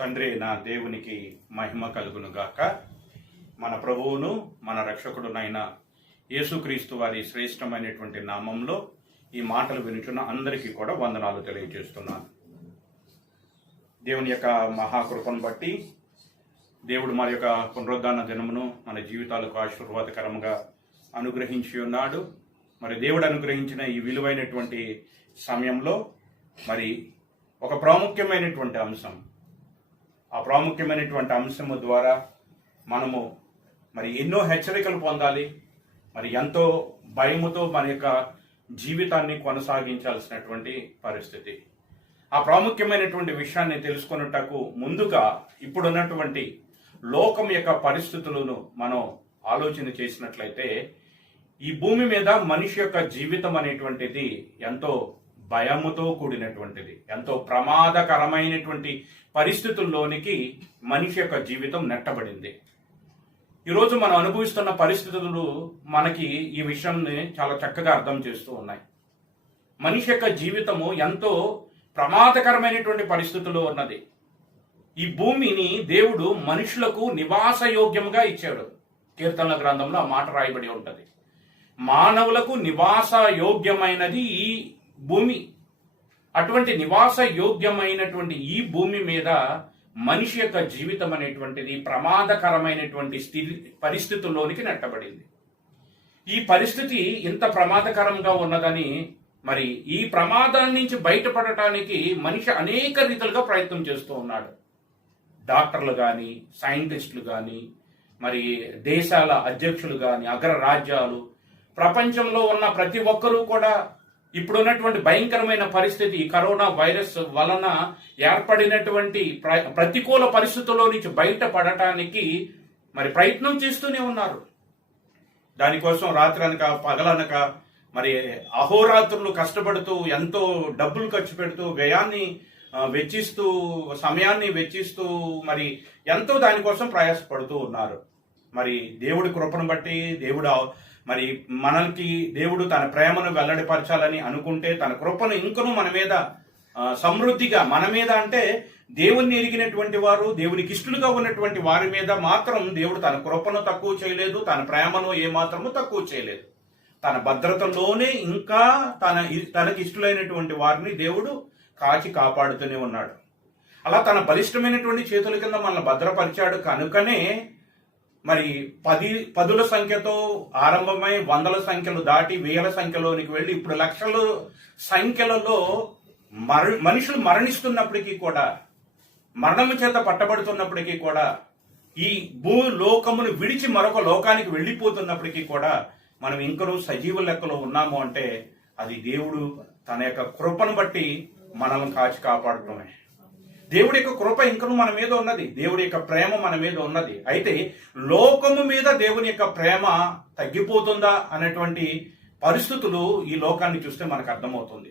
తండ్రి నా దేవునికి మహిమ కలుగునుగాక. మన ప్రభువును మన రక్షకుడునైన యేసుక్రీస్తు వారి శ్రేష్టమైనటువంటి నామంలో ఈ మాటలు వినుచున్న అందరికీ కూడా వందనాలు తెలియజేస్తున్నాను. దేవుని యొక్క మహాకృపను బట్టి దేవుడు మన యొక్క పునరుద్ధాన దినమును మన జీవితాలకు ఆశీర్వాదకరంగా అనుగ్రహించి ఉన్నాడు. మరి దేవుడు అనుగ్రహించిన ఈ విలువైనటువంటి సమయంలో మరి ఒక ప్రాముఖ్యమైనటువంటి అంశం, ఆ ప్రాముఖ్యమైనటువంటి అంశము ద్వారా మనము మరి ఎన్నో హెచ్చరికలు పొందాలి. మరి ఎంతో భయముతో మన యొక్క జీవితాన్ని కొనసాగించాల్సినటువంటి పరిస్థితి. ఆ ప్రాముఖ్యమైనటువంటి విషయాన్ని తెలుసుకున్నటకు ముందుగా ఇప్పుడున్నటువంటి లోకం యొక్క పరిస్థితులను మనం ఆలోచన చేసినట్లయితే ఈ భూమి మీద మనిషి యొక్క జీవితం అనేటువంటిది ఎంతో భయముతో కూడినటువంటిది, ఎంతో ప్రమాదకరమైనటువంటి పరిస్థితుల్లోనికి మనిషి యొక్క జీవితం నెట్టబడింది. ఈరోజు మనం అనుభవిస్తున్న పరిస్థితులు మనకి ఈ విషయాన్ని చాలా చక్కగా అర్థం చేస్తూ ఉన్నాయి. మనిషి యొక్క జీవితము ఎంతో ప్రమాదకరమైనటువంటి పరిస్థితుల్లో ఉన్నది. ఈ భూమిని దేవుడు మనుషులకు నివాసయోగ్యంగా ఇచ్చాడు. కీర్తనల గ్రంథంలో ఆ మాట రాయబడి ఉంటుంది. మానవులకు నివాస యోగ్యమైనది ఈ భూమి. అటువంటి నివాస యోగ్యమైనటువంటి ఈ భూమి మీద మనిషి యొక్క జీవితం అనేటువంటిది ప్రమాదకరమైనటువంటి పరిస్థితుల్లోనికి నెట్టబడింది. ఈ పరిస్థితి ఇంత ప్రమాదకరంగా ఉన్నదని, మరి ఈ ప్రమాదం నుంచి బయటపడటానికి మనిషి అనేక రీతులుగా ప్రయత్నం చేస్తూ ఉన్నాడు. డాక్టర్లు కానీ, సైంటిస్టులు కానీ, మరి దేశాల అధ్యక్షులు కానీ, అగ్రరాజ్యాలు, ప్రపంచంలో ఉన్న ప్రతి ఒక్కరూ కూడా ఇప్పుడున్నటువంటి భయంకరమైన పరిస్థితి, కరోనా వైరస్ వలన ఏర్పడినటువంటి ప్రతికూల పరిస్థితుల్లో నుంచి బయటపడటానికి మరి ప్రయత్నం చేస్తూనే ఉన్నారు. దానికోసం రాత్రనక పగలనక మరి అహోరాత్రులు కష్టపడుతూ, ఎంతో డబ్బులు ఖర్చు పెడుతూ, వ్యయాన్ని వెచ్చిస్తూ, సమయాన్ని వెచ్చిస్తూ మరి ఎంతో దానికోసం ప్రయాసపడుతూ ఉన్నారు. మరి దేవుడి కృపను బట్టి మరి మనకి దేవుడు తన ప్రేమను వెల్లడిపరచాలని అనుకుంటే తన కృపను ఇంకనూ మన మీద సమృద్ధిగా, మన మీద అంటే దేవుణ్ణి ఎరిగినటువంటి వారు, దేవునికి ఇష్టలుగా ఉన్నటువంటి వారి మీద మాత్రం దేవుడు తన కృపను తక్కువ చేయలేదు, తన ప్రేమను ఏమాత్రము తక్కువ చేయలేదు. తన భద్రతలోనే ఇంకా తనకి ఇష్టలైనటువంటి వారిని దేవుడు కాచి కాపాడుతూనే ఉన్నాడు. అలా తన బలిష్టమైనటువంటి చేతుల కింద మనల్ని భద్రపరిచాడు కనుకనే మరి పదుల సంఖ్యతో ఆరంభమై వందల సంఖ్యలు దాటి వేల సంఖ్యలోనికి వెళ్ళి ఇప్పుడు లక్షల సంఖ్యలలో మనుషులు మరణిస్తున్నప్పటికీ కూడా, మరణము చేత పట్టబడుతున్నప్పటికీ కూడా, ఈ భూలోకమును విడిచి మరొక లోకానికి వెళ్ళిపోతున్నప్పటికీ కూడా మనం ఇంకనూ సజీవ లెక్కలో ఉన్నాము అంటే అది దేవుడు తన యొక్క కృపను బట్టి మనల్ని కాచి కాపాడటమే. దేవుడి యొక్క కృప ఇంకను మన మీద ఉన్నది, దేవుడి యొక్క ప్రేమ మన మీద ఉన్నది. అయితే లోకము మీద దేవుని యొక్క ప్రేమ తగ్గిపోతుందా అనేటువంటి పరిస్థితులు ఈ లోకాన్ని చూస్తే మనకు అర్థమవుతుంది.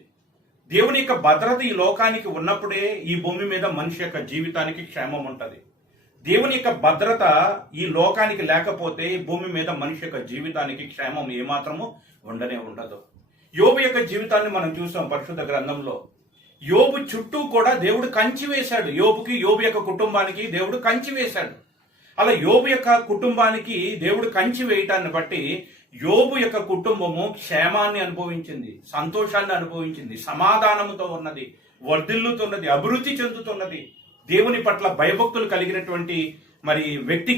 దేవుని యొక్క భద్రత ఈ లోకానికి ఉన్నప్పుడే ఈ భూమి మీద మనిషి యొక్క జీవితానికి క్షేమం ఉంటుంది. దేవుని యొక్క భద్రత ఈ లోకానికి లేకపోతే ఈ భూమి మీద మనిషి యొక్క జీవితానికి క్షేమం ఏమాత్రము ఉండనే ఉండదు. యోబు యొక్క జీవితాన్ని మనం చూసాం పరిశుద్ధ గ్రంథంలో. యోబు చుట్టూ కూడా దేవుడు కంచి వేశాడు. యోబు యొక్క కుటుంబానికి దేవుడు కంచి వేశాడు. అలా యోబు యొక్క కుటుంబానికి దేవుడు కంచి వేయటాన్ని బట్టి యోబు యొక్క కుటుంబము క్షేమాన్ని అనుభవించింది, సంతోషాన్ని అనుభవించింది, సమాధానముతో ఉన్నది, వర్ధిల్లుతున్నది, అభివృద్ధి చెందుతున్నది. దేవుని పట్ల భయభక్తులు కలిగినటువంటి మరి వ్యక్తి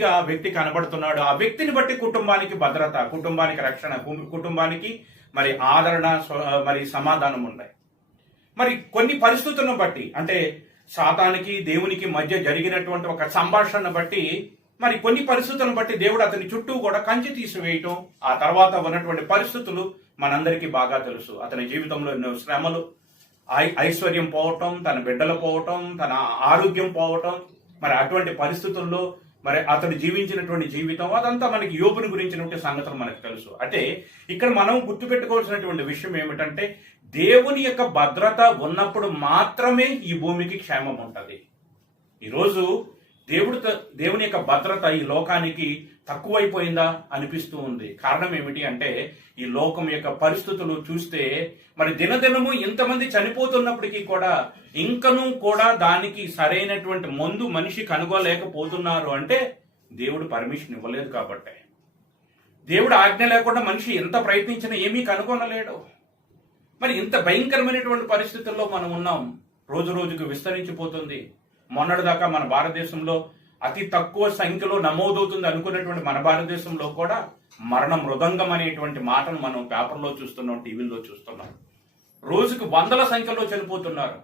కనబడుతున్నాడు. ఆ వ్యక్తిని బట్టి కుటుంబానికి భద్రత, కుటుంబానికి రక్షణ, కుటుంబానికి మరి ఆదరణ, మరి సమాధానం ఉన్నాయి. మరి కొన్ని పరిస్థితులను బట్టి, అంటే సాతానికి దేవునికి మధ్య జరిగినటువంటి ఒక సంభాషణను బట్టి, మరి కొన్ని పరిస్థితులను బట్టి దేవుడు అతని చుట్టూ కూడా కంచి తీసివేయటం, ఆ తర్వాత ఉన్నటువంటి పరిస్థితులు మనందరికీ బాగా తెలుసు. అతని జీవితంలో ఎన్నో శ్రమలు, ఐశ్వర్యం పోవటం, తన బిడ్డలు పోవటం, తన ఆరోగ్యం పోవటం, మరి అటువంటి పరిస్థితుల్లో మరి అతడు జీవించినటువంటి జీవితం, అదంతా మనకి యోబుని గురించినటువంటి సంగతులు మనకు తెలుసు. అంటే ఇక్కడ మనం గుర్తుపెట్టుకోవాల్సినటువంటి విషయం ఏమిటంటే దేవుని యొక్క భద్రత ఉన్నప్పుడు మాత్రమే ఈ భూమికి క్షేమం ఉంటుంది. ఈరోజు దేవుని యొక్క భద్రత ఈ లోకానికి తక్కువైపోయిందా అనిపిస్తూ ఉంది. కారణం ఏమిటి అంటే ఈ లోకం యొక్క పరిస్థితులు చూస్తే మరి దినదినము ఇంతమంది చనిపోతున్నప్పటికీ కూడా ఇంకనూ కూడా దానికి సరైనటువంటి మందు మనిషి కనుగోలేకపోతున్నారు అంటే దేవుడు పర్మిషన్ ఇవ్వలేదు కాబట్టి. దేవుడు ఆజ్ఞ లేకుండా మనిషి ఎంత ప్రయత్నించినా ఏమీ కనుగొనలేడు. మరి ఇంత భయంకరమైనటువంటి పరిస్థితుల్లో మనం ఉన్నాం. రోజు రోజుకు విస్తరించిపోతుంది. మొన్నటిదాకా మన భారతదేశంలో అతి తక్కువ సంఖ్యలో నమోదవుతుంది అనుకున్నటువంటి మన భారతదేశంలో కూడా మరణ మృదంగం అనేటువంటి మాటను మనం పేపర్లో చూస్తున్నాం, టీవీల్లో చూస్తున్నాం. రోజుకు వందల సంఖ్యలో చనిపోతున్నారు.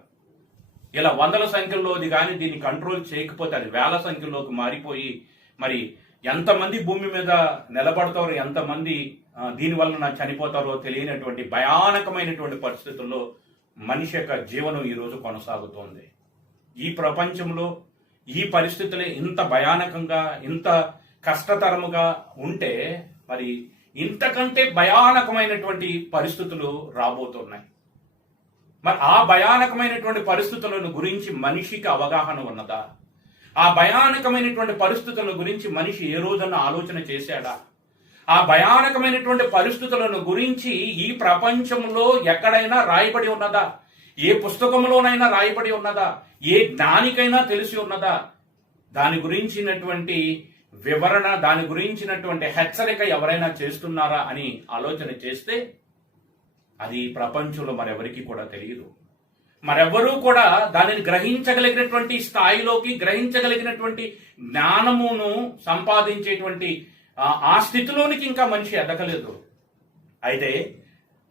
ఇలా వందల సంఖ్యలోది కానీ దీన్ని కంట్రోల్ చేయకపోతే అది వేల సంఖ్యలోకి మారిపోయి మరి ఎంతమంది భూమి మీద నిలబడతారో, ఎంతమంది దీనివల్ల చనిపోతారో తెలియనటువంటి భయానకమైనటువంటి పరిస్థితుల్లో మనిషి యొక్క జీవనం ఈరోజు కొనసాగుతోంది. ఈ ప్రపంచంలో ఈ పరిస్థితులే ఇంత భయానకంగా, ఇంత కష్టతరముగా ఉంటే మరి ఇంతకంటే భయానకమైనటువంటి పరిస్థితులు రాబోతున్నాయి. మరి ఆ భయానకమైనటువంటి పరిస్థితులను గురించి మనిషికి అవగాహన ఉన్నదా? ఆ భయానకమైనటువంటి పరిస్థితుల గురించి మనిషి ఏ రోజున ఆలోచన చేశాడా? ఆ భయానకమైనటువంటి పరిస్థితులను గురించి ఈ ప్రపంచంలో ఎక్కడైనా రాయబడి ఉన్నదా? ఏ పుస్తకంలోనైనా రాయబడి ఉన్నదా? ఏ జ్ఞానికైనా తెలిసి ఉన్నదా? దాని గురించినటువంటి వివరణ, దాని గురించినటువంటి హెచ్చరిక ఎవరైనా చేస్తున్నారా అని ఆలోచన చేస్తే అది ప్రపంచంలో మరెవరికి కూడా తెలియదు. మరెవరూ కూడా దానిని గ్రహించగలిగినటువంటి స్థాయిలోకి, గ్రహించగలిగినటువంటి జ్ఞానమును సంపాదించేటువంటి ఆ స్థితిలోనికి ఇంకా మనిషి ఎదగలేదు. అయితే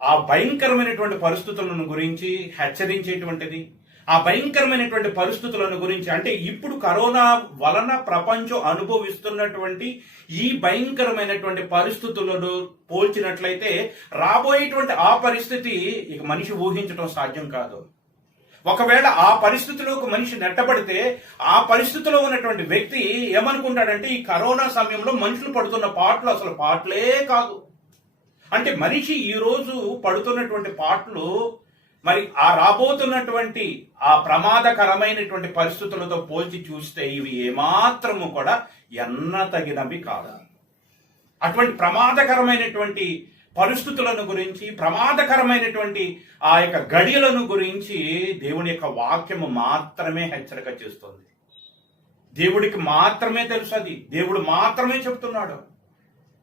ఆ భయంకరమైనటువంటి పరిస్థితులను గురించి హెచ్చరించేటువంటిది, ఆ భయంకరమైనటువంటి పరిస్థితులను గురించి అంటే ఇప్పుడు కరోనా వలన ప్రపంచం అనుభవిస్తున్నటువంటి ఈ భయంకరమైనటువంటి పరిస్థితులను పోల్చినట్లయితే రాబోయేటువంటి ఆ పరిస్థితి ఇక మనిషి ఊహించడం సాధ్యం కాదు. ఒకవేళ ఆ పరిస్థితిలోకి మనిషి నెట్టబడితే ఆ పరిస్థితిలో ఉన్నటువంటి వ్యక్తి ఏమనుకుంటాడంటే ఈ కరోనా సమయంలో మనుషులు పడుతున్న పాటలు అసలు పాటలే కాదు. అంటే మనిషి ఈ రోజు పడుతున్నటువంటి పాటలు మరి ఆ రాబోతున్నటువంటి ఆ ప్రమాదకరమైనటువంటి పరిస్థితులతో పోల్చి చూస్తే ఇవి ఏమాత్రము కూడా ఎన్నతగినవి కాదు. అటువంటి ప్రమాదకరమైనటువంటి పరిస్థితులను గురించి, ప్రమాదకరమైనటువంటి ఆ యొక్క గడియలను గురించి దేవుని యొక్క వాక్యము మాత్రమే హెచ్చరిక చేస్తుంది. దేవుడికి మాత్రమే తెలుసు, అది దేవుడు మాత్రమే చెప్తున్నాడు.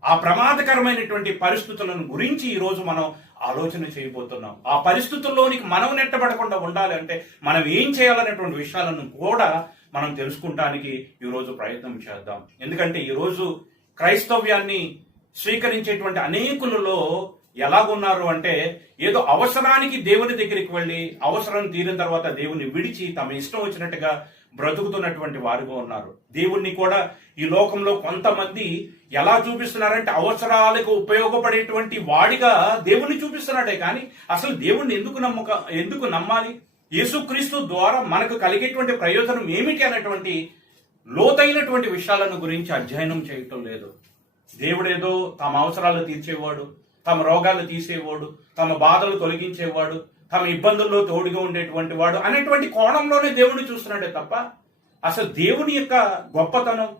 ఆ ప్రమాదకరమైనటువంటి పరిస్థితులను గురించి ఈరోజు మనం ఆలోచన చేయబోతున్నాం. ఆ పరిస్థితుల్లోనికి మనం నెట్టబడకుండా ఉండాలి అంటే మనం ఏం చేయాలనేటువంటి విషయాలను కూడా మనం తెలుసుకుంటానికి ఈరోజు ప్రయత్నం చేద్దాం. ఎందుకంటే ఈరోజు క్రైస్తవ్యాన్ని స్వీకరించేటువంటి అనేకులలో ఎలాగున్నారు అంటే ఏదో అవసరానికి దేవుని దగ్గరికి వెళ్ళి అవసరం తీరిన తర్వాత దేవుని విడిచి తమ ఇష్టం వచ్చినట్టుగా బ్రతుకుతున్నటువంటి వారుగా ఉన్నారు. దేవుణ్ణి కూడా ఈ లోకంలో కొంతమంది ఎలా చూపిస్తున్నారంటే అవసరాలకు ఉపయోగపడేటువంటి వాడిగా దేవుణ్ణి చూపిస్తున్నాడే కానీ అసలు దేవుణ్ణి ఎందుకు నమ్మాలి? యేసుక్రీస్తు ద్వారా మనకు కలిగేటువంటి ప్రయోజనం ఏమిటి అనేటువంటి లోతైనటువంటి విషయాలను గురించి అధ్యయనం చేయటం లేదు. దేవుడేదో తమ అవసరాలు తీర్చేవాడు, తమ రోగాలు తీసేవాడు, తమ బాధలు తొలగించేవాడు, తమ ఇబ్బందుల్లో తోడుగా ఉండేటువంటి వాడు అనేటువంటి కోణంలోనే దేవుడిని చూస్తున్నాడే తప్ప అసలు దేవుని యొక్క గొప్పతనం,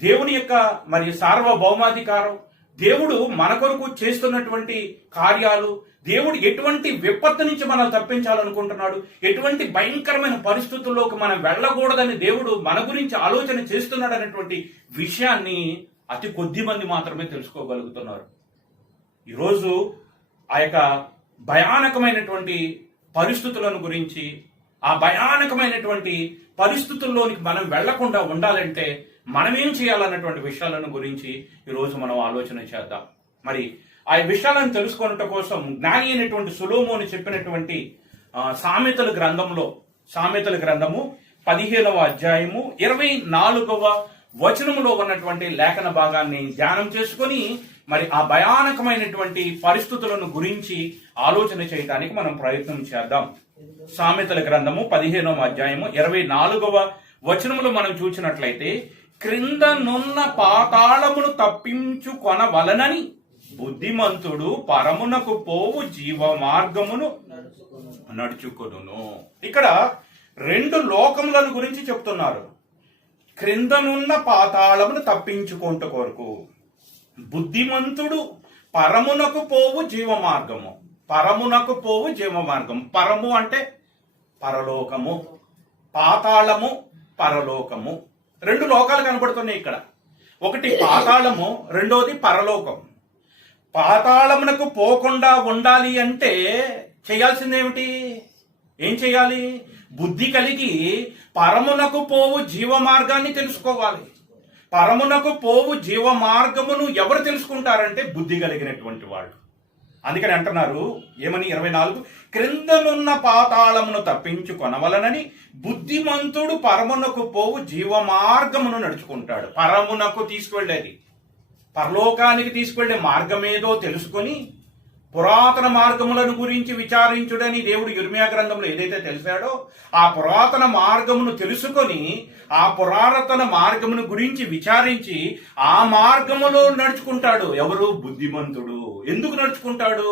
దేవుని యొక్క మరి సార్వభౌమాధికారం, దేవుడు మన కొరకు చేస్తున్నటువంటి కార్యాలు, దేవుడు ఎటువంటి విపత్తు నుంచి మనం తప్పించాలనుకుంటున్నాడు, ఎటువంటి భయంకరమైన పరిస్థితుల్లోకి మనం వెళ్ళకూడదని దేవుడు మన గురించి ఆలోచన చేస్తున్నాడు అనేటువంటి విషయాన్ని అతి కొద్ది మంది మాత్రమే తెలుసుకోగలుగుతున్నారు. ఈరోజు ఆ యొక్క భయానకమైనటువంటి పరిస్థితులను గురించి, ఆ భయానకమైనటువంటి పరిస్థితుల్లోనికి మనం వెళ్లకుండా ఉండాలంటే మనం ఏం చేయాలన్నటువంటి విషయాలను గురించి ఈరోజు మనం ఆలోచన చేద్దాం. మరి ఆ విషయాలను తెలుసుకున్నట కోసం జ్ఞాని అయినటువంటి సొలొమోను చెప్పినటువంటి సామెతల గ్రంథము 15వ అధ్యాయము 24వ వచనములో ఉన్నటువంటి లేఖన భాగాన్ని ధ్యానం చేసుకొని మరి ఆ భయానకమైనటువంటి పరిస్థితులను గురించి ఆలోచన చేయడానికి మనం ప్రయత్నం చేద్దాం. సామెతల గ్రంథము 15వ అధ్యాయము 24వ వచనములో మనం చూసినట్లయితే క్రిందనున్న పాతాళమును తప్పించుకొనవలనని బుద్ధిమంతుడు పరమునకు పోవు జీవ మార్గమును నడుచుకొనును. ఇక్కడ రెండు లోకములను గురించి చెప్తున్నారు. క్రిందనున్న పాతాళమును తప్పించుకొనుట కొరకు. బుద్ధిమంతుడు పరమునకు పోవు జీవమార్గము. పరమునకు పోవు జీవమార్గం. పరము అంటే పరలోకము, పాతాళము పరలోకము. రెండు లోకాలు కనబడుతున్నాయి ఇక్కడ. ఒకటి పాతాళము, రెండోది పరలోకం. పాతాళమునకు పోకుండా ఉండాలి అంటే చేయాల్సిందేమిటి? ఏం చేయాలి? బుద్ధి కలిగి పరమునకు పోవు జీవ మార్గాన్ని తెలుసుకోవాలి. పరమునకు పోవు జీవ మార్గమును ఎవరు తెలుసుకుంటారంటే బుద్ధి కలిగినటువంటి వాళ్ళు. అందుకని అంటున్నారు ఏమని 24, క్రిందనున్న పాతాళమును తప్పించుకొనవలనని బుద్ధిమంతుడు పరమునకు పోవు జీవ మార్గమును నడుచుకుంటాడు. పరమునకు తీసుకువెళ్ళేది, పరలోకానికి తీసుకువెళ్లే మార్గమేదో తెలుసుకొని పురాతన మార్గములను గురించి విచారించుడని దేవుడు యిర్మీయా గ్రంథంలో ఏదైతే తెలిసాడో ఆ పురాతన మార్గమును తెలుసుకొని ఆ పురాతన మార్గమును గురించి విచారించి ఆ మార్గములో నడుచుకుంటాడు. ఎవరు? బుద్ధిమంతుడు. ఎందుకు నడుచుకుంటాడు?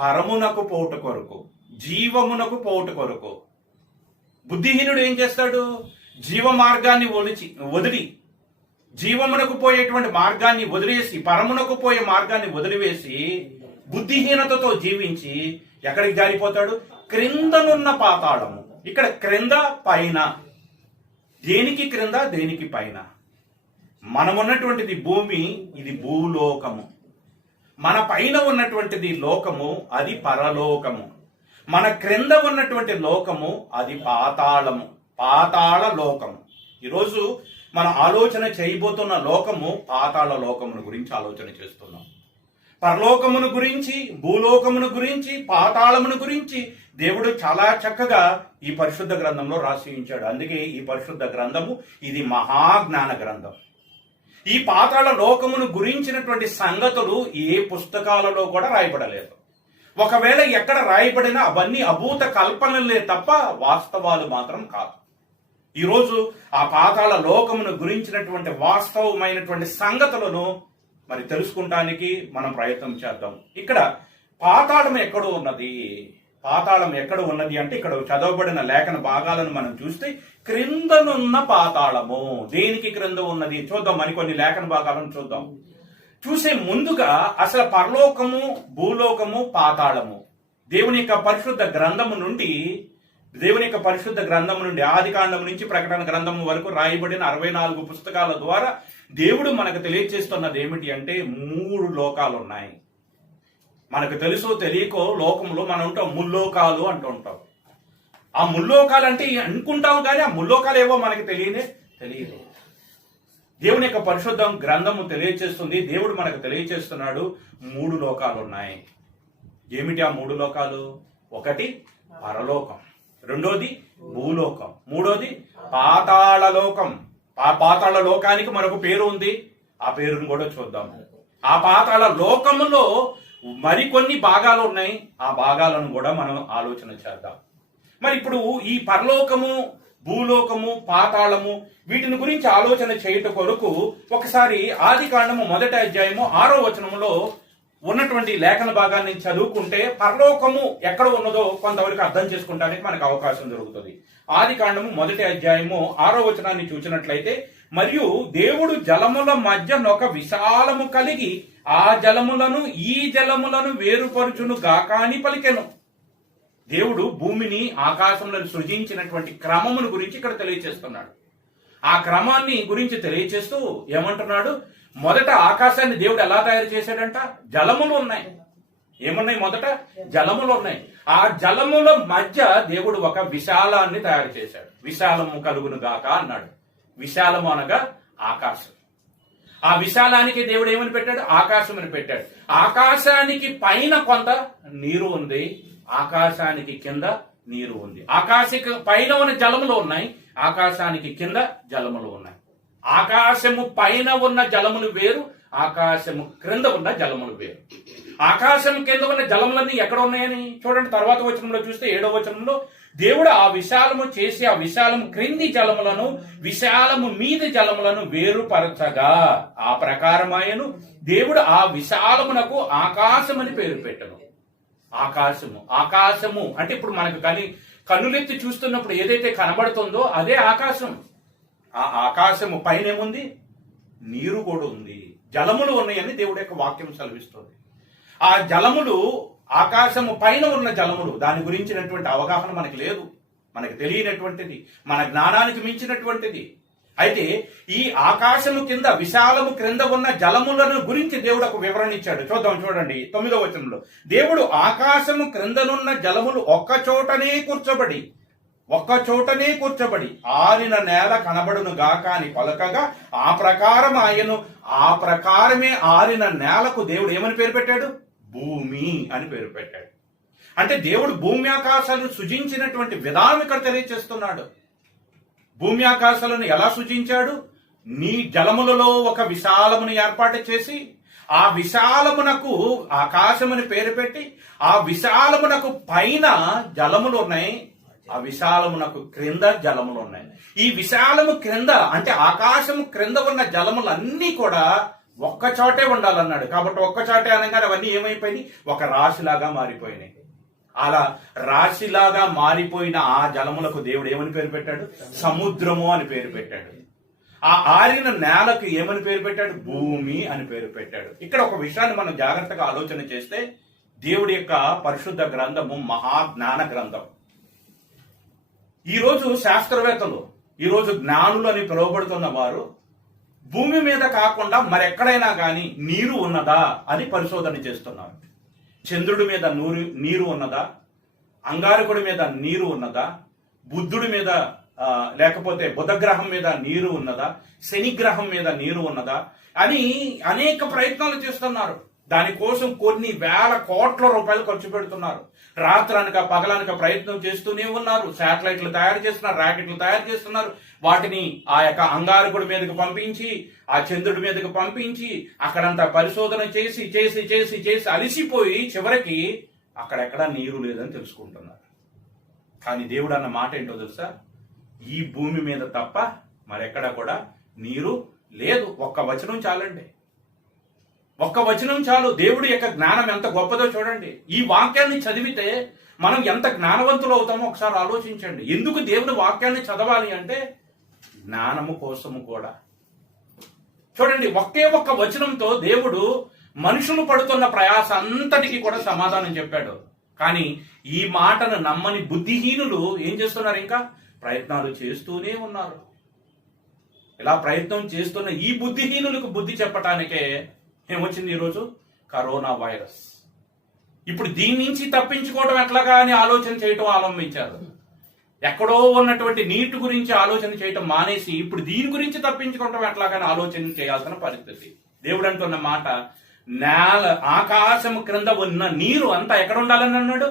పరమునకు పోవుట కొరకు, జీవమునకు పోవుట కొరకు. బుద్ధిహీనుడు ఏం చేస్తాడు? జీవ మార్గాన్ని వదిలి జీవమునకు పోయేటువంటి మార్గాన్ని వదిలేసి పరమునకు పోయే మార్గాన్ని వదిలివేసి బుద్ధిహీనతతో జీవించి ఎక్కడికి జారిపోతాడు? క్రిందనున్న పాతాళము. ఇక్కడ క్రింద పైన. దేనికి క్రింద, దేనికి పైన? మనమున్నటువంటిది భూమి, ఇది భూలోకము. మన పైన ఉన్నటువంటిది లోకము, అది పరలోకము. మన క్రింద ఉన్నటువంటి లోకము అది పాతాళము, పాతాళ లోకము. ఈరోజు మనం ఆలోచన చేయబోతున్న లోకము పాతాళ లోకమును గురించి ఆలోచన చేస్తున్నాం. పరలోకమును గురించి, భూలోకమును గురించి, పాతాళమును గురించి దేవుడు చాలా చక్కగా ఈ పరిశుద్ధ గ్రంథంలో రాసి ఉంచాడు. అందుకే ఈ పరిశుద్ధ గ్రంథము ఇది మహాజ్ఞాన గ్రంథం. ఈ పాతాళ లోకమును గురించినటువంటి సంగతులు ఏ పుస్తకాలలో కూడా రాయబడలేదు. ఒకవేళ ఎక్కడ రాయబడినా అవన్నీ అభూత కల్పనలే తప్ప వాస్తవాలు మాత్రం కాదు. ఈరోజు ఆ పాతాళ లోకమును గురించినటువంటి వాస్తవమైనటువంటి సంగతులను మరి తెలుసుకుంటానికి మనం ప్రయత్నం చేద్దాం. ఇక్కడ పాతాళం ఎక్కడ ఉన్నది? పాతాళం ఎక్కడ ఉన్నది అంటే ఇక్కడ చదవబడిన లేఖన భాగాలను మనం చూస్తే క్రిందనున్న పాతాళము. దేనికి క్రింద ఉన్నది చూద్దాం. మరికొన్ని లేఖన భాగాలను చూద్దాం. చూసే ముందుగా అసలు పరలోకము, భూలోకము, పాతాళము దేవుని యొక్క పరిశుద్ధ గ్రంథము నుండి ఆదికాండం నుంచి ప్రకటన గ్రంథం వరకు రాయబడిన 64 పుస్తకాల ద్వారా దేవుడు మనకు తెలియజేస్తున్నది ఏమిటి అంటే 3 లోకాలు ఉన్నాయి. మనకు తెలుసో తెలియకో లోకంలో మనం ఉంటాం, ముల్లోకాలు అంటూ ఉంటాం. ఆ ముల్లోకాలు అంటే అనుకుంటాం కానీ ఆ ముల్లోకాలు ఏవో మనకి తెలియదు. దేవుని యొక్క పరిశుద్ధ గ్రంథము తెలియజేస్తుంది. దేవుడు మనకు తెలియజేస్తున్నాడు 3 లోకాలు ఉన్నాయి. ఏమిటి ఆ 3 లోకాలు? ఒకటి పరలోకం, రెండోది భూలోకం, మూడోది పాతాళ లోకం. ఆ పాతాళ లోకానికి మరొక పేరు ఉంది. ఆ పేరును కూడా చూద్దాం. ఆ పాతాళ లోకములో మరికొన్ని భాగాలు ఉన్నాయి. ఆ భాగాలను కూడా మనం ఆలోచన చేద్దాం. మరి ఇప్పుడు ఈ పరలోకము, భూలోకము, పాతాళము వీటిని గురించి ఆలోచన చేయట కొరకు ఒకసారి ఆదికాండము 1వ అధ్యాయము 6వ వచనములో ఉన్నటువంటి లేఖన భాగాన్ని చదువుకుంటే పరలోకము ఎక్కడ ఉన్నదో కొంతవరకు అర్థం చేసుకోవడానికి మనకు అవకాశం దొరుకుతుంది. ఆదికాండము 1వ అధ్యాయము 6వ వచనాన్ని చూసినట్లయితే, మరియు దేవుడు జలముల మధ్యనొక విశాలము కలిగి ఆ జలములను ఈ జలములను వేరుపరుచును గాక అని పలికెను. దేవుడు భూమిని, ఆకాశములను సృజించినటువంటి క్రమమును గురించి ఇక్కడ తెలియజేస్తున్నాడు. ఆ క్రమాన్ని గురించి తెలియజేస్తూ ఏమంటున్నాడు? మొదట ఆకాశాన్ని దేవుడు ఎలా తయారు చేశాడంట? జలములు ఉన్నాయి. ఏమున్నాయి? మొదట జలములు ఉన్నాయి. ఆ జలముల మధ్య దేవుడు ఒక విశాలాన్ని తయారు చేశాడు. విశాలము కలుగును గాక అన్నాడు. విశాలము అనగా ఆకాశం. ఆ విశాలానికి దేవుడు ఏమని పెట్టాడు? ఆకాశం అని పెట్టాడు. ఆకాశానికి పైన కొంత నీరు ఉంది, ఆకాశానికి కింద నీరు ఉంది. ఆకాశకి పైన ఉన్న జలములు ఉన్నాయి, ఆకాశానికి కింద జలములు ఉన్నాయి. ఆకాశము పైన ఉన్న జలములు వేరు, ఆకాశము క్రింద ఉన్న జలములు వేరు. ఆకాశం కింద ఉన్న జలములన్నీ ఎక్కడ ఉన్నాయని చూడండి. తర్వాత వచనంలో చూస్తే 7వ వచనంలో దేవుడు ఆ విశాలము చేసి ఆ విశాలము క్రింది జలములను విశాలము మీది జలములను వేరుపరచగా ఆ ప్రకారమాయను. దేవుడు ఆ విశాలమునకు ఆకాశమని పేరు పెట్టను. ఆకాశము అంటే ఇప్పుడు మనకు కన్నులెత్తి చూస్తున్నప్పుడు ఏదైతే కనబడుతుందో అదే ఆకాశం. ఆ ఆకాశము పైన ఏముంది? నీరు కూడా ఉంది, జలములు ఉన్నాయని దేవుడి యొక్క వాక్యం సెలవిస్తుంది. ఆ జలములు, ఆకాశము పైన ఉన్న జలములు, దాని గురించినటువంటి అవగాహన మనకి లేదు, మనకి తెలియనటువంటిది, మన జ్ఞానానికి మించినటువంటిది. అయితే ఈ ఆకాశము కింద, విశాలము క్రింద ఉన్న జలములను గురించి దేవుడు ఒక వివరణ ఇచ్చాడు. చూద్దాం, చూడండి 9వ వచనంలో. దేవుడు ఆకాశము క్రిందనున్న జలములు ఒక్క చోటనే కూర్చబడి ఆరిన నేల కనబడును గాక అని పలకగా ఆ ప్రకారం ఆయను. ఆ ప్రకారమే ఆరిన నేలకు దేవుడు ఏమని పేరు పెట్టాడు? భూమి అని పేరు పెట్టాడు. అంటే దేవుడు భూమి ఆకాశాలను సృజించినటువంటి విధానం ఇక్కడ తెలియచేస్తున్నాడు. భూమి ఆకాశాలను ఎలా సృజించాడు? నీ జలములలో ఒక విశాలమును ఏర్పాటు చేసి, ఆ విశాలమునకు ఆకాశముని పేరు పెట్టి, ఆ విశాలమునకు పైన జలములు ఉన్నాయి, ఆ విశాలమునకు క్రింద జలములు ఉన్నాయి. ఈ విశాలము క్రింద అంటే ఆకాశము క్రింద ఉన్న జలములన్నీ కూడా ఒక్క చోటే ఉండాలన్నాడు. కాబట్టి ఒక్క చోటే అనగానే అవన్నీ ఏమైపోయినాయి? ఒక రాశిలాగా మారిపోయినాయి. అలా రాశిలాగా మారిపోయిన ఆ జలములకు దేవుడు ఏమని పేరు పెట్టాడు? సముద్రము అని పేరు పెట్టాడు. ఆ ఆరిన నేలకు ఏమని పేరు పెట్టాడు? భూమి అని పేరు పెట్టాడు. ఇక్కడ ఒక విషయాన్ని మనం జాగ్రత్తగా ఆలోచన చేస్తే, దేవుడి యొక్క పరిశుద్ధ గ్రంథము మహాజ్ఞాన గ్రంథం. ఈరోజు శాస్త్రవేత్తలు, ఈరోజు జ్ఞానులు అని పిలువబడుతున్న వారు భూమి మీద కాకుండా మరెక్కడైనా కానీ నీరు ఉన్నదా అని పరిశోధన చేస్తున్నారు. చంద్రుడి మీద నీరు ఉన్నదా? అంగారకుడి మీద నీరు ఉన్నదా? బుద్ధుడి మీద లేకపోతే బుధగ్రహం మీద నీరు ఉన్నదా? శని గ్రహం మీద నీరు ఉన్నదా అని అనేక ప్రయత్నాలు చేస్తున్నారు. దానికోసం కొన్ని వేల కోట్ల రూపాయలు ఖర్చు పెడుతున్నారు. రాత్రనక పగలనక ప్రయత్నం చేస్తూనే ఉన్నారు. శాటిలైట్లు తయారు చేస్తున్నారు, రాకెట్లు తయారు చేస్తున్నారు. వాటిని ఆ యొక్క అంగారకుడి మీదకి పంపించి, ఆ చంద్రుడి మీదకి పంపించి, అక్కడంతా పరిశోధన చేసి చేసి చేసి చేసి అలిసిపోయి చివరికి అక్కడెక్కడా నీరు లేదని తెలుసుకుంటున్నారు. కానీ దేవుడు అన్న మాట ఏంటో తెలుసా? ఈ భూమి మీద తప్ప మరెక్కడ కూడా నీరు లేదు. ఒక్క వచనం చాలండి, ఒక్క వచనం చాలు. దేవుడి యొక్క జ్ఞానం ఎంత గొప్పదో చూడండి. ఈ వాక్యాన్ని చదివితే మనం ఎంత జ్ఞానవంతులు అవుతామో ఒకసారి ఆలోచించండి. ఎందుకు దేవుని వాక్యాన్ని చదవాలి అంటే జ్ఞానము కోసము కూడా. చూడండి, ఒక్క వచనంతో దేవుడు మనుషులు పడుతున్న ప్రయాస అంతటికి కూడా సమాధానం చెప్పాడు. కానీ ఈ మాటను నమ్మని బుద్ధిహీనులు ఏం చేస్తున్నారు? ఇంకా ప్రయత్నాలు చేస్తూనే ఉన్నారు. ఇలా ప్రయత్నం చేస్తున్న ఈ బుద్ధిహీనులకు బుద్ధి చెప్పటానికే ఏమొచ్చింది ఈరోజు? Corona virus. ఇప్పుడు దీని నుంచి తప్పించుకోవడం ఎట్లాగా అని ఆలోచన చేయటం ఆరంభించారు. ఎక్కడో ఉన్నటువంటి నీటి గురించి ఆలోచన చేయటం మానేసి ఇప్పుడు దీని గురించి తప్పించుకోవటం ఎట్లాగాని ఆలోచన చేయాల్సిన పరిస్థితి. దేవుడు అంటున్న మాట, నేల ఆకాశము క్రింద ఉన్న నీరు అంతా ఎక్కడ ఉండాలని అన్నాడు?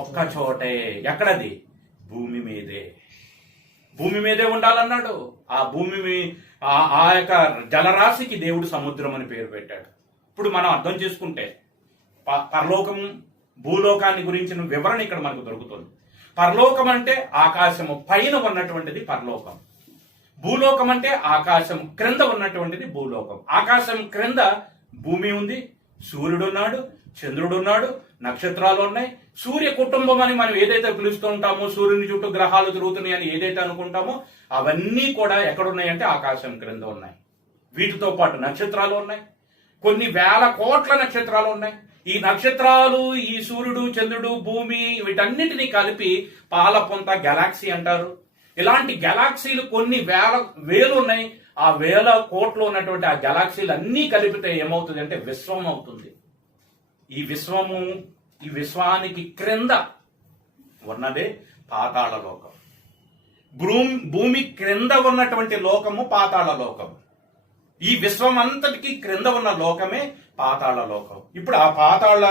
ఒక్క చోటే. ఎక్కడది? భూమి మీదే. భూమి మీదే ఉండాలన్నాడు. ఆ భూమి ఆ యొక్క జలరాశికి దేవుడు సముద్రం అని పేరు పెట్టాడు. ఇప్పుడు మనం అర్థం చేసుకుంటే పరలోకం భూలోకాన్ని గురించిన వివరణ ఇక్కడ మనకు దొరుకుతుంది. పరలోకం అంటే ఆకాశము పైన ఉన్నటువంటిది పరలోకం. భూలోకం అంటే ఆకాశం క్రింద ఉన్నటువంటిది భూలోకం. ఆకాశం క్రింద భూమి ఉంది, సూర్యుడున్నాడు, చంద్రుడున్నాడు, నక్షత్రాలు ఉన్నాయి. సూర్య కుటుంబం అని మనం ఏదైతే పిలుస్తూ ఉంటామో, సూర్యుని చుట్టూ గ్రహాలు తిరుగుతున్నాయి అని ఏదైతే అనుకుంటామో అవన్నీ కూడా ఎక్కడున్నాయంటే ఆకాశం క్రింద ఉన్నాయి. వీటితో పాటు నక్షత్రాలు ఉన్నాయి, కొన్ని వేల కోట్ల నక్షత్రాలు ఉన్నాయి. ఈ నక్షత్రాలు, ఈ సూర్యుడు, చంద్రుడు, భూమి వీటన్నిటినీ కలిపి పాలపొంత గెలాక్సీ అంటారు. ఇలాంటి గెలాక్సీలు కొన్ని వేలు ఉన్నాయి. ఆ వేల కోట్లు ఉన్నటువంటి ఆ గెలాక్సీలు అన్నీ కలిపితే ఏమవుతుంది అంటే విశ్వం అవుతుంది. ఈ విశ్వానికి క్రింద ఉన్నదే పాతాళ లోకం. భూమి క్రింద ఉన్నటువంటి లోకము పాతాళ లోకం. ఈ విశ్వం అంతటికి క్రింద ఉన్న లోకమే పాతాళ లోకం. ఇప్పుడు ఆ పాతాళ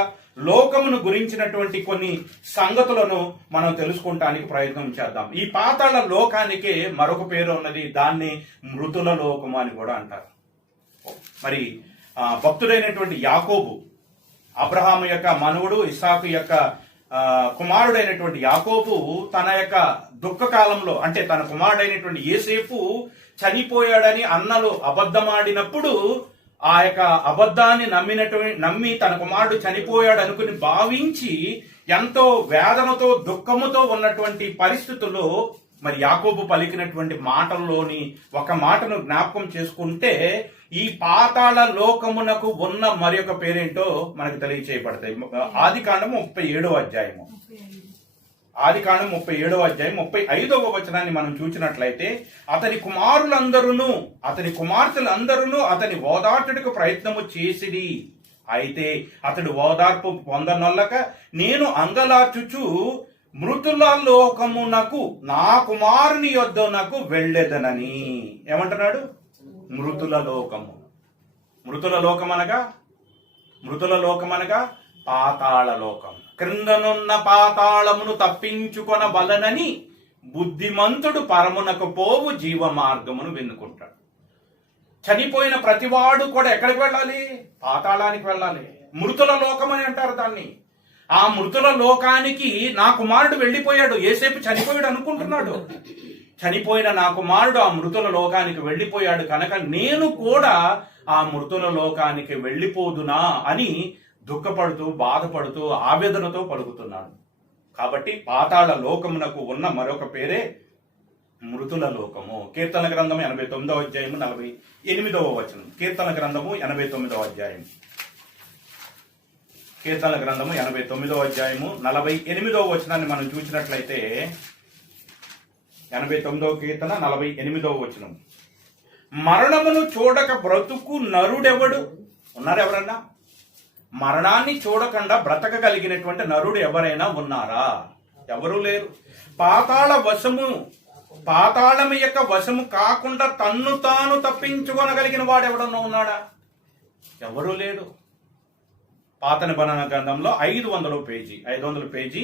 లోకమును గురించినటువంటి కొన్ని సంగతులను మనం తెలుసుకుంటానికి ప్రయత్నం చేద్దాం. ఈ పాతాళ లోకానికి మరొక పేరు ఉన్నది, దాన్ని మృతుల లోకము అని కూడా అంటారు. మరి భక్తుడైనటువంటి యాకోబు, అబ్రహాము యొక్క మనవుడు, ఇస్సాకు యొక్క కుమారుడైనటువంటి యాకోబు తన యొక్క దుఃఖ కాలంలో, అంటే తన కుమారుడైనటువంటి యోసేపు చనిపోయాడని అన్నలు అబద్ధమాడినప్పుడు ఆ యొక్క అబద్ధాన్ని నమ్మి తన కుమారుడు చనిపోయాడు అనుకుని భావించి ఎంతో వేదనతో దుఃఖముతో ఉన్నటువంటి పరిస్థితుల్లో మరి యాకోబు పలికినటువంటి మాటల్లోని ఒక మాటను జ్ఞాపకం చేసుకుంటే ఈ పాతాళ లోకమునకు ఉన్న మరి ఒక పేరేంటో మనకు తెలియచేయబడతాయి. ఆదికాండము 37వ అధ్యాయము, ఆదికాండం 37వ అధ్యాయం 35వ వచనాన్ని మనం చూసినట్లయితే, అతని కుమారులందరూ అతని కుమార్తెలందరూ అతని ఓదార్చుటకు ప్రయత్నము చేసిరి, అయితే అతడు ఓదార్పు పొందనొల్లక నేను అంగలార్చుచు మృతుల లోకమునకు నా కుమారుని యొద్దనకు వెళ్ళెదనని. ఏమంటున్నాడు? మృతుల లోకము. మృతుల లోకమనగా పాతాళ లోకం. క్రిందనున్న పాతాళమును తప్పించుకొన బలనని బుద్ధిమంతుడు పరమునకు పోవు జీవ మార్గమును వెన్నుకుంటాడు. చనిపోయిన ప్రతివాడు కూడా ఎక్కడికి వెళ్ళాలి? పాతాళానికి వెళ్ళాలి. మృతుల లోకం అని అంటారు దాన్ని. ఆ మృతుల లోకానికి నా కుమారుడు వెళ్ళిపోయాడు. ఏసేపు చనిపోయాడు అనుకుంటున్నాడు. చనిపోయిన నా కుమారుడు ఆ మృతుల లోకానికి వెళ్ళిపోయాడు కనుక నేను కూడా ఆ మృతుల లోకానికి వెళ్ళిపోదునా అని దుఃఖపడుతూ బాధపడుతూ ఆవేదనతో పలుకుతున్నాడు. కాబట్టి పాతాళ లోకమునకు ఉన్న మరొక పేరే మృతుల లోకము. కీర్తన గ్రంథము 89వ అధ్యాయము 48వ వచనం. కీర్తన గ్రంథము 89వ అధ్యాయం, కీర్తన గ్రంథము 89వ అధ్యాయము 48వ వచనాన్ని మనం చూసినట్లయితే, 89వ కీర్తన 48వ వచనం. మరణమును చూడక బ్రతుకు నరుడెవడు? ఉన్నారు ఎవరన్నా? మరణాన్ని చూడకుండా బ్రతకగలిగినటువంటి నరుడు ఎవరైనా ఉన్నారా? ఎవరూ లేరు. పాతాళం యొక్క వశము కాకుండా తన్ను తాను తప్పించుకొనగలిగిన వాడు ఎవడన్నా ఉన్నాడా? ఎవరూ లేడు. పాత నిబంధన గ్రంథంలో 500 పేజీ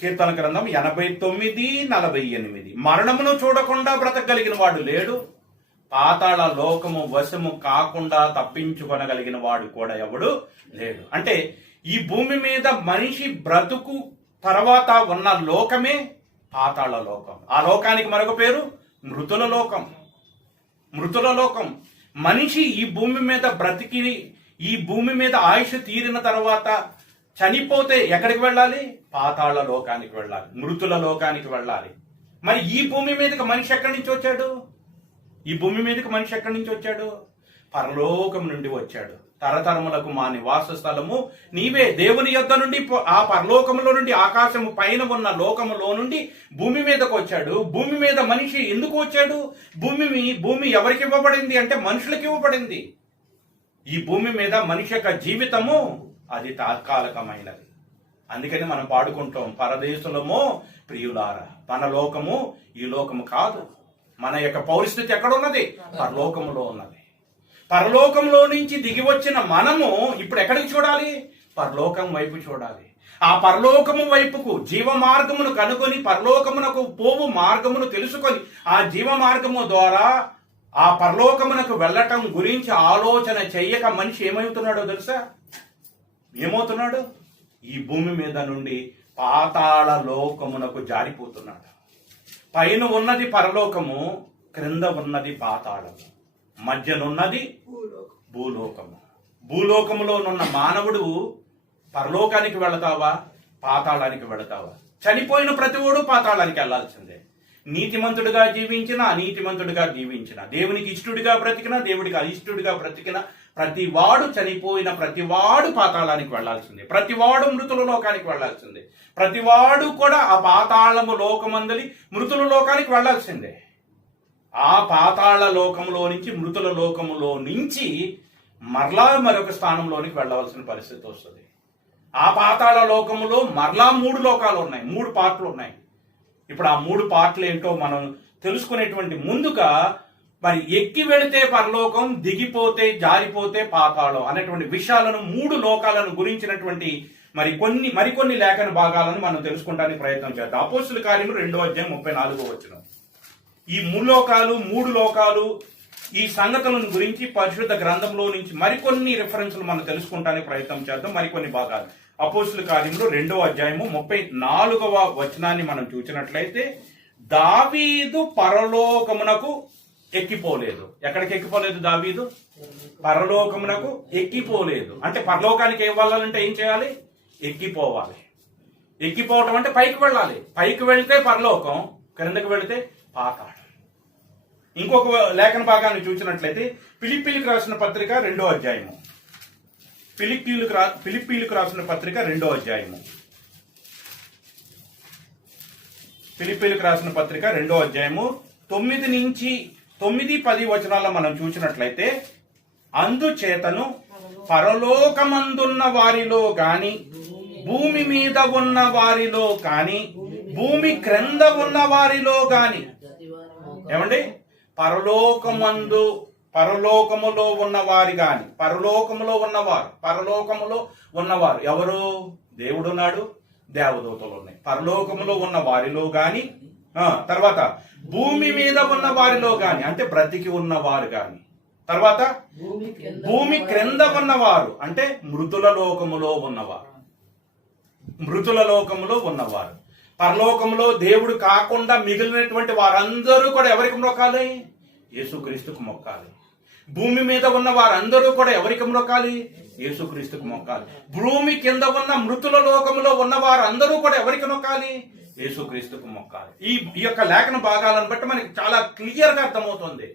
కీర్తన గ్రంథం 89:48. మరణమును చూడకుండా బ్రతకగలిగిన వాడు లేడు. పాతాళ లోకము వశము కాకుండా తప్పించుకొనగలిగిన వాడు కూడా ఎవడు లేడు. అంటే ఈ భూమి మీద మనిషి బ్రతుకు తర్వాత ఉన్న లోకమే పాతాళ లోకం. ఆ లోకానికి మరొక పేరు మృతుల లోకం. మృతుల లోకం. మనిషి ఈ భూమి మీద బ్రతికి ఈ భూమి మీద ఆయుష్ తీరిన తర్వాత చనిపోతే ఎక్కడికి వెళ్ళాలి? పాతాళ లోకానికి వెళ్ళాలి, మృతుల లోకానికి వెళ్ళాలి. మరి ఈ భూమి మీదకి మనిషి ఎక్కడి నుంచి వచ్చాడు? పరలోకం నుండి వచ్చాడు. తరతరములకు మా నివాస స్థలము నీవే. దేవుని యొద్ద నుండి ఆ పరలోకములో నుండి, ఆకాశము పైన ఉన్న లోకములో నుండి భూమి మీదకు వచ్చాడు. భూమి మీద మనిషి ఎందుకు వచ్చాడు? భూమి ఎవరికి ఇవ్వబడింది అంటే మనుషులకు ఇవ్వబడింది. ఈ భూమి మీద మనిషి యొక్క జీవితము అది తాత్కాలికమైనది. అందుకని మనం పాడుకుంటాం, పరదేశులము ప్రియులారా, మన లోకము ఈ లోకము కాదు. మన యొక్క పౌరస్థితి ఎక్కడున్నది? పరలోకములో ఉన్నది. పరలోకంలో నుంచి దిగి వచ్చిన మనము ఇప్పుడు ఎక్కడికి చూడాలి? పరలోకం వైపు చూడాలి. ఆ పరలోకము వైపుకు జీవ మార్గమును కనుగొని పరలోకమునకు పోవు మార్గమును తెలుసుకొని ఆ జీవ మార్గము ద్వారా ఆ పరలోకమునకు వెళ్ళటం గురించి ఆలోచన చెయ్యక మనిషి ఏమవుతున్నాడో తెలుసా? ఏమవుతున్నాడు? ఈ భూమి మీద నుండి పాతాళ లోకమునకు జారిపోతున్నాడు. పైన ఉన్నది పరలోకము, క్రింద ఉన్నది పాతాళము, మధ్యనున్నది భూలోకము. భూలోకములోనున్న మానవుడు పరలోకానికి వెళతావా, పాతాళానికి వెళతావా? చనిపోయిన ప్రతివాడు పాతాళానికి వెళ్లాల్సిందే. నీతిమంతుడిగా జీవించిన, అనీతిమంతుడిగా జీవించిన, దేవునికి ఇష్టడిగా బ్రతికిన, దేవుడికి అయిష్టడిగా బ్రతికిన ప్రతివాడు, చనిపోయిన ప్రతివాడు పాతాళానికి వెళ్లాల్సిందే. ప్రతివాడు మృతుల లోకానికి వెళ్లాల్సిందే. ప్రతివాడు కూడా ఆ పాతాళము లోకమందలి మృతుల లోకానికి వెళ్లాల్సిందే. ఆ పాతాళ లోకములో నుంచి, మృతుల లోకములో నుంచి మరలా మరొక స్థానంలోనికి వెళ్ళవలసిన పరిస్థితి వస్తుంది. ఆ పాతాళ లోకములో మరలా 3 లోకాలు ఉన్నాయి, 3 పార్ట్లు ఉన్నాయి. ఇప్పుడు ఆ 3 పార్ట్లు ఏంటో మనం తెలుసుకునేటువంటి ముందుగా, మరి ఎక్కి వెళితే పరలోకం, దిగిపోతే జారిపోతే పాతాళం అనేటువంటి విషయాలను, 3 లోకాలను గురించినటువంటి మరికొన్ని లేఖన భాగాలను మనం తెలుసుకోవడానికి ప్రయత్నం చేద్దాం. అపోస్తుల కార్యములు 2వ అధ్యాయం 34వ వచనం. ఈ 3 లోకాలు ఈ సంగతులను గురించి పరిశుద్ధ గ్రంథంలో నుంచి మరికొన్ని రిఫరెన్స్లు మనం తెలుసుకోవడానికి ప్రయత్నం చేద్దాం. మరికొన్ని భాగాలు అపోస్తుల కార్యములు 2వ అధ్యాయము 34వ వచనాన్ని మనం చూసినట్లయితే, దావీదు పరలోకమునకు ఎక్కిపోలేదు. ఎక్కడికి ఎక్కిపోలేదు? దావీదు పరలోకమునకు ఎక్కిపోలేదు. అంటే పరలోకానికి వెళ్ళాలంటే ఏం చేయాలి? ఎక్కిపోవాలి. ఎక్కిపోవటం అంటే పైకి వెళ్ళాలి. పైకి వెళ్తే పరలోకం, క్రిందకు వెళితే పాతాళం. ఇంకొక లేఖన భాగాన్ని చూసినట్లయితే ఫిలిప్పీలకు రాసిన పత్రిక 2వ అధ్యాయము. ఫిలిప్పీలకు రాసిన పత్రిక 2వ అధ్యాయము. ఫిలిప్పీలకు రాసిన పత్రిక 2వ అధ్యాయము 9-10 వచనాల్లో మనం చూసినట్లయితే, అందుచేతను పరలోకమందున్న వారిలో గాని, భూమి మీద ఉన్న వారిలో కాని, భూమి క్రింద ఉన్న వారిలో గాని, ఏమండి, పరలోకములో ఉన్నవారు గాని, పరలోకములో ఉన్నవారు ఎవరు? దేవుడున్నాడు, దేవదూతలు ఉన్నాయి. పరలోకములో ఉన్న వారిలో గాని, తర్వాత భూమి మీద ఉన్న వారిలో గాని, అంటే బ్రతికి ఉన్నవారు గాని, తర్వాత భూమి క్రింద ఉన్నవారు అంటే మృతుల లోకములో ఉన్నవారు. పరలోకములో దేవుడు కాకుండా మిగిలినటువంటి వారందరూ కూడా ఎవరికి మొక్కాలి? యేసుక్రీస్తుకు మొక్కాలి. భూమి మీద ఉన్న వారందరూ కూడా ఎవరికి మొక్కాలి? యేసుక్రీస్తుకు మొక్కాలి. భూమి కింద ఉన్న మృతుల లోకములో ఉన్న వారందరూ కూడా ఎవరికి మొక్కాలి? యేసుక్రీస్తుకు మొక్కాలి. ఈ యొక్క లేఖన భాగాలను బట్టి మనకి చాలా క్లియర్ గా అర్థమవుతుంది.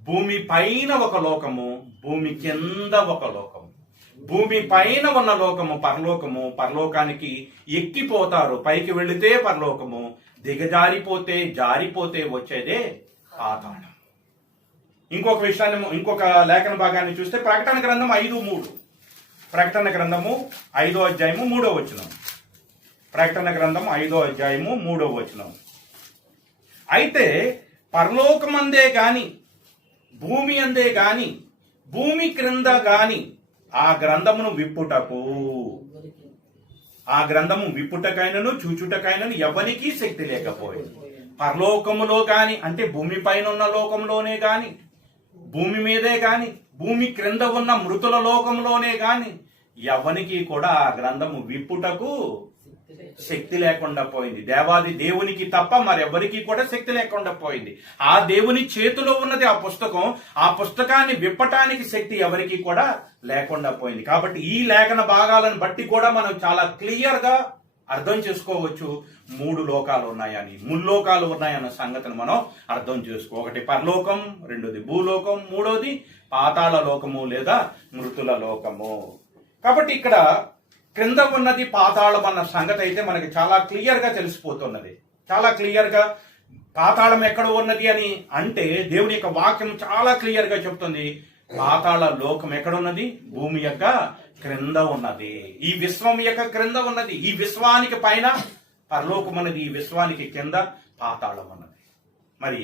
భూమి పైన ఒక లోకము, భూమి కింద ఒక లోకము. భూమి పైన ఉన్న లోకము పరలోకము. పరలోకానికి ఎక్కిపోతారు, పైకి వెళితే పరలోకము, జారిపోతే వచ్చేదే పాతాళం. ఇంకొక విషయాన్ని, ఇంకొక లేఖన భాగాన్ని చూస్తే ప్రకటన గ్రంథం 5:3. ప్రకటన గ్రంథము 5వ అధ్యాయము 3వ వచనం. ప్రకటన గ్రంథం 5వ అధ్యాయము 3వ వచనం. అయితే పరలోకమందే గాని, భూమి అందే గాని, భూమి క్రింద గాని ఆ గ్రంథము విప్పుటకైనను చూచుటకైనను ఎవరికీ శక్తి లేకపోయింది. పరలోకములో గాని అంటే భూమి పైన ఉన్న లోకంలోనే గాని, భూమి మీదే గాని, భూమి క్రింద ఉన్న మృతుల లోకంలోనే గాని ఎవరికి కూడా ఆ గ్రంథము విప్పుటకు శక్తి లేకుండా పోయింది. దేవాది దేవునికి తప్ప మరెవరికి కూడా శక్తి లేకుండా పోయింది. ఆ దేవుని చేతిలో ఉన్నది ఆ పుస్తకం. ఆ పుస్తకాన్ని విప్పటానికి శక్తి ఎవరికి కూడా లేకుండా పోయింది. కాబట్టి ఈ లేఖన భాగాలను బట్టి కూడా మనం చాలా క్లియర్ గా అర్థం చేసుకోవచ్చు 3 లోకాలు ఉన్నాయని, ముల్లోకాలు ఉన్నాయన్న సంగతిని మనం అర్థం చేసుకో. ఒకటి పరలోకం, రెండోది భూలోకం, మూడోది పాతాళ లోకము లేదా మృతుల లోకము. కాబట్టి ఇక్కడ క్రింద ఉన్నది పాతాళం అన్న సంగతి అయితే మనకి చాలా క్లియర్ గా తెలిసిపోతున్నది. చాలా క్లియర్ గా పాతాళం ఎక్కడ ఉన్నది అని అంటే దేవుని యొక్క వాక్యం చాలా క్లియర్ గా చెప్తుంది. పాతాళ లోకం ఎక్కడ ఉన్నది? భూమి యొక్క క్రింద ఉన్నది. ఈ విశ్వం యొక్క క్రింద ఉన్నది. ఈ విశ్వానికి పైన పరలోకం ఉన్నది, ఈ విశ్వానికి కింద పాతాళం ఉన్నది. మరి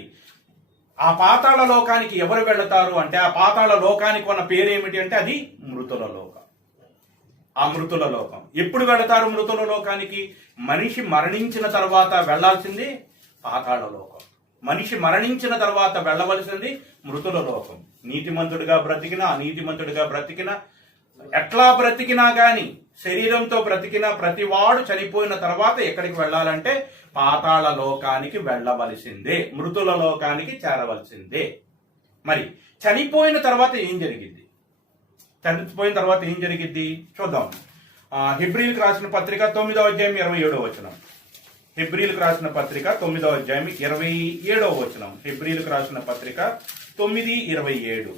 ఆ పాతాళ లోకానికి ఎవరు వెళతారు అంటే, ఆ పాతాళ లోకానికి ఉన్న పేరేమిటి అంటే అది మృతుల లోకం. ఆ మృతుల లోకం ఎప్పుడు వెళతారు? మృతుల లోకానికి మనిషి మరణించిన తర్వాత వెళ్లాల్సింది పాతాళ లోకం. మనిషి మరణించిన తర్వాత వెళ్ళవలసింది మృతుల లోకం. నీతిమంతుడిగా బ్రతికినా, అనీతిమంతుడిగా బ్రతికినా, ఎట్లా బ్రతికినా గాని, శరీరంతో బ్రతికిన ప్రతివాడు చనిపోయిన తర్వాత ఎక్కడికి వెళ్ళాలంటే పాతాళ లోకానికి వెళ్ళవలసిందే, మృతుల లోకానికి చేరవలసిందే. మరి చనిపోయిన తర్వాత ఏం జరిగింది? చూద్దాం. హెబ్రీలకు రాసిన పత్రిక 9వ అధ్యాయం 27వ వచనం. హెబ్రీలకు రాసిన పత్రిక 9వ అధ్యాయం 27వ వచనం. హెబ్రీలకు రాసిన పత్రిక 9:27.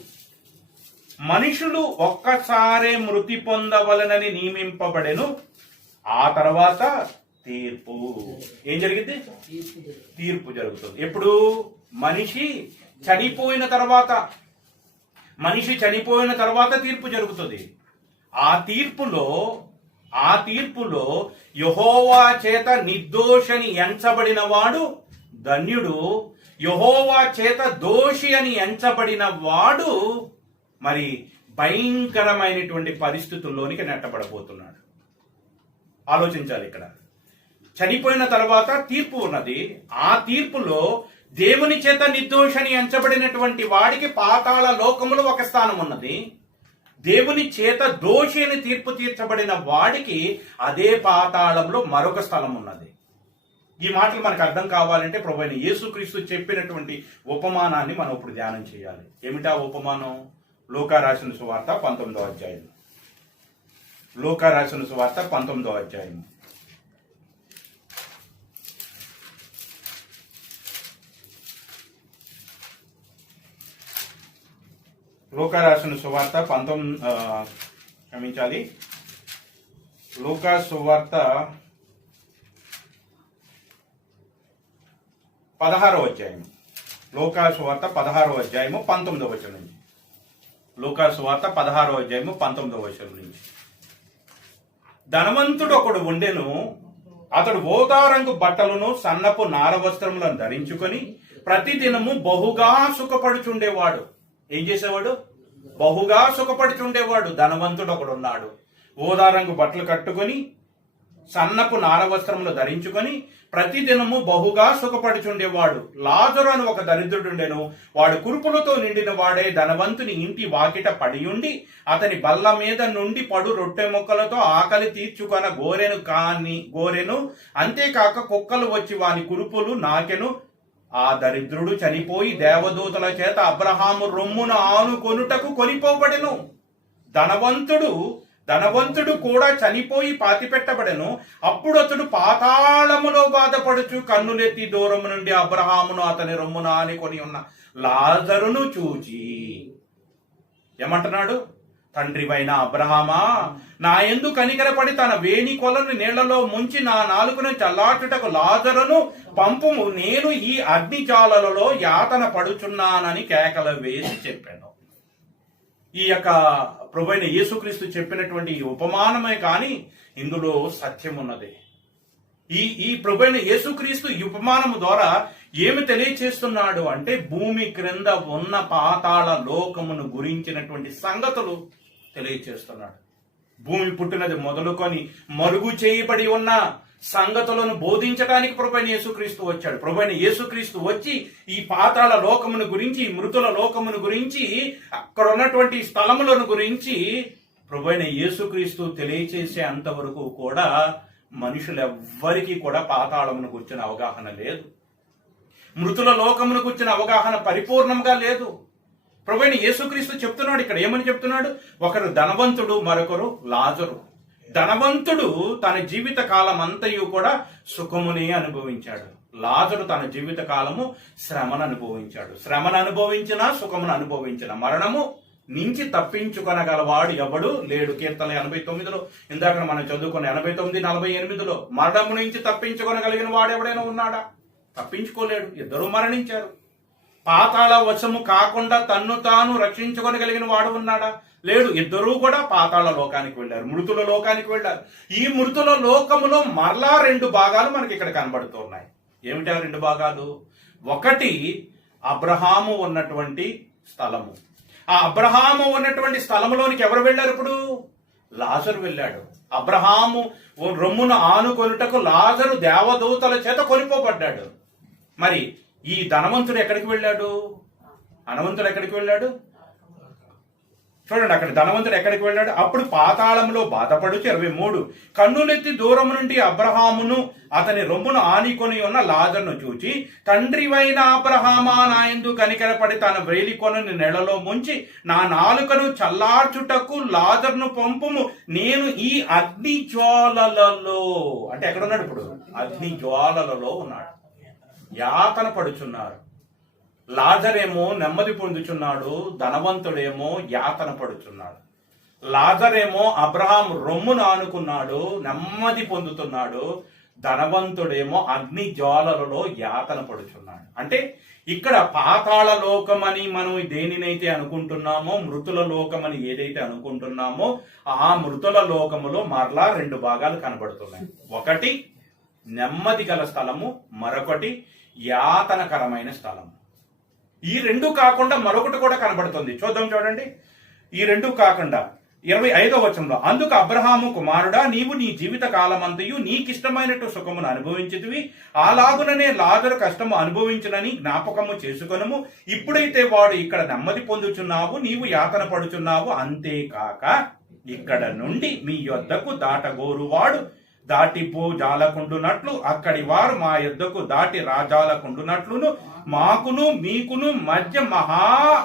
మనుషులు ఒక్కసారే మృతి పొందవలనని నియమింపబడెను, ఆ తర్వాత తీర్పు. ఏం జరిగింది? తీర్పు జరుగుతుంది. ఎప్పుడు? మనిషి చనిపోయిన తర్వాత తీర్పు జరుగుతుంది. ఆ తీర్పులో యెహోవా చేత నిర్దోషని ఎంచబడిన వాడు ధన్యుడు. యెహోవా చేత దోషి అని ఎంచబడిన వాడు మరి భయంకరమైనటువంటి పరిస్థితుల్లోనికి నెట్టబడబోతున్నాడు. ఆలోచించాలి. ఇక్కడ చనిపోయిన తర్వాత తీర్పు ఉన్నది. ఆ తీర్పులో దేవుని చేత నిర్దోషని ఎంచబడినటువంటి వాడికి పాతాళ లోకములో ఒక స్థానం ఉన్నది. దేవుని చేత దోషి అని తీర్పు తీర్చబడిన వాడికి అదే పాతాళంలో మరొక స్థలం ఉన్నది. ఈ మాటలు మనకు అర్థం కావాలంటే ప్రభువైన యేసుక్రీస్తు చెప్పినటువంటి ఉపమానాన్ని మనం ఇప్పుడు ధ్యానం చేయాలి. ఏమిటా ఉపమానం? లూకా రాసిన సువార్త 19వ అధ్యాయం. లూకా రాసిన సువార్త 19వ అధ్యాయం లూకా రాసిన సువార్త 19 లూకా సువార్త 16వ అధ్యాయం. లూకా సువార్త 16వ అధ్యాయము 19వ వచనం నుంచి. లూకా సువార్త 16వ అధ్యాయము 19వ వచనం నుంచి. ధనవంతుడు ఒకడు ఉండెను. అతడు ఓదారంగు బట్టలను సన్నపు నార వస్త్రములను ధరించుకొని ప్రతిదినము బహుగా సుఖపడుచుండేవాడు. ఏం చేసేవాడు? బహుగా సుఖపడుచుండేవాడు. ధనవంతుడు ఒకడు ఉన్నాడు. ఓదారంగు బట్టలు కట్టుకొని సన్నపు నార వస్త్రములు ధరించుకొని ప్రతిదినము బహుగా సుఖపడుచుండేవాడు. లాజరు అని ఒక దరిద్రుడుండెను. వాడు కురుపులతో నిండిన వాడే ధనవంతుని ఇంటి వాకిట పడియుండి అతని బల్ల మీద నుండి పడు రొట్టె ముక్కలతో ఆకలి తీర్చుకొన గోరెను. అంతేకాక కుక్కలు వచ్చి వాని కురుపులు నాకెను. ఆ దరిద్రుడు చనిపోయి దేవదూతల చేత అబ్రహాము రొమ్మున ఆనుకొనుటకు కొనిపోబడెను. ధనవంతుడు కూడా చనిపోయి పాతిపెట్టబడెను. అప్పుడు అతడు పాతాళములో బాధపడుచు కన్నులెత్తి దూరం నుండి అబ్రహామును అతని రొమ్మున ఆనుకొని ఉన్న లాజరును చూచి ఏమంటున్నాడు? తండ్రివైన అబ్రహామా, నా యందు కనికరపడి తన వేణి కొలను నీళ్లలో ముంచి నా నాలుకను చల్లార్చుటకు లాజరును పంపుము, నేను ఈ అగ్నిజ్వాలలలో యాతన పడుచున్నానని కేకలు వేసి చెప్పాను. ఈ యొక్క ప్రభువైన యేసుక్రీస్తు చెప్పినటువంటి ఈ ఉపమానమే కానీ ఇందులో సత్యం ఉన్నది. ఈ ప్రభువైన యేసుక్రీస్తు ఈ ఉపమానము ద్వారా ఏమి తెలియచేస్తున్నాడు అంటే భూమి క్రింద ఉన్న పాతాళ లోకమును గురించినటువంటి సంగతులు తెలియచేస్తున్నాడు. భూమి పుట్టినది మొదలుకొని మరుగు చేయబడి ఉన్న సంగతులను బోధించడానికి ప్రభువైన యేసుక్రీస్తు వచ్చాడు. ప్రభువైన యేసుక్రీస్తు వచ్చి ఈ పాతాళ లోకమును గురించి, మృతుల లోకమును గురించి, అక్కడ ఉన్నటువంటి స్థలములను గురించి ప్రభువైన యేసుక్రీస్తు తెలియచేసే అంతవరకు కూడా మనుషులెవ్వరికీ కూడా పాతాళమును గురించిన అవగాహన లేదు. మృతుల లోకమును గురించిన అవగాహన పరిపూర్ణంగా లేదు. ప్రభువైన యేసుక్రీస్తు చెప్తున్నాడు. ఇక్కడ ఏమని చెప్తున్నాడు? ఒకరు ధనవంతుడు, మరొకరు లాజరు. ధనవంతుడు తన జీవిత కాలం అంతయు కూడా సుఖముని అనుభవించాడు. లాజరు తన జీవిత కాలము శ్రమను అనుభవించాడు. శ్రమను అనుభవించిన, సుఖమును అనుభవించిన, మరణము నుంచి తప్పించుకొనగలవాడు ఎవడు లేడు. కీర్తన 89లో ఇందాక మనం చదువుకున్న 89:48లో మరణము నుంచి తప్పించుకొనగలిగిన వాడు ఎవడైనా ఉన్నాడా? తప్పించుకోలేడు. ఇద్దరూ మరణించారు. పాతాళ వశము కాకుండా తన్ను తాను రక్షించుకొనగలిగిన వాడు ఉన్నాడా? లేడు. ఇద్దరూ కూడా పాతాళ లోకానికి వెళ్ళారు, మృతుల లోకానికి వెళ్ళారు. ఈ మృతుల లోకములో మరలా 2 భాగాలు మనకి ఇక్కడ కనబడుతున్నాయి. ఏమిటి ఆ 2 భాగాలు? ఒకటి అబ్రహాము ఉన్నటువంటి స్థలము. ఆ అబ్రహాము ఉన్నటువంటి స్థలములోనికి ఎవరు వెళ్ళారు? ఇప్పుడు లాజరు వెళ్ళాడు. అబ్రహాము రొమ్మును ఆనుకొనుటకు లాజరు దేవదూతల చేత కొనిపోబడ్డాడు. మరి ఈ ధనవంతుడు ఎక్కడికి వెళ్ళాడు? ధనవంతుడు ఎక్కడికి వెళ్ళాడు? చూడండి, అక్కడ ధనవంతుడు ఎక్కడికి వెళ్ళాడు? అప్పుడు పాతాళంలో బాధపడుచు 23 కన్నులెత్తి దూరం నుండి అబ్రహామును అతని రొమ్మును ఆనికొని ఉన్న లాజరును చూచి, తండ్రివైన అబ్రహామా, నా యందు కనికరపడి తన వ్రేలి కొనని నెలలో ముంచి నా నాలుకను చల్లార్చుటకు లాజరును పంపుము, నేను ఈ అగ్ని జ్వాలలలో. అంటే ఎక్కడున్నాడు ఇప్పుడు? అగ్ని జ్వాలలలో ఉన్నాడు. యాతన పడుచున్నారు. లాజరేమో నెమ్మది పొందుచున్నాడు, ధనవంతుడేమో యాతన పడుచున్నాడు. లాజరేమో అబ్రహాం రొమ్మును ఆనుకున్నాడు, నెమ్మది పొందుతున్నాడు. ధనవంతుడేమో అగ్ని జ్వాలలలో యాతన పడుచున్నాడు. అంటే ఇక్కడ పాతాళ లోకమని మనం దేనినైతే అనుకుంటున్నామో, మృతుల లోకమని ఏదైతే అనుకుంటున్నామో, ఆ మృతుల లోకములో మరలా 2 భాగాలు కనబడుతున్నాయి. ఒకటి నెమ్మది గల స్థలము, మరొకటి యాతనకరమైన స్థలము. ఈ 2 కాకుండా మరొకటి కూడా కనబడుతుంది. చూడండి. ఈ 2 కాకుండా 25వ వచనంలో, అందుకు అబ్రహాము, కుమారుడా, నీవు నీ జీవిత కాలమంతయు నీకిష్టమైనట్టు సుఖమును అనుభవించితివి, అలాగుననే లాజరు కష్టము అనుభవించునని జ్ఞాపకము చేసుకొనుము. ఇప్పుడైతే వాడు ఇక్కడ నెమ్మది పొందుచున్నావు, నీవు యాతన పడుచున్నావు. అంతేకాక ఇక్కడ నుండి మీ యొద్దకు దాటగోరువాడు దాటిపో జాలకుండునట్లు, అక్కడి వారు మా యొద్దకు దాటి రాజాలకుండునట్లును మాకును మీకును మధ్య మహా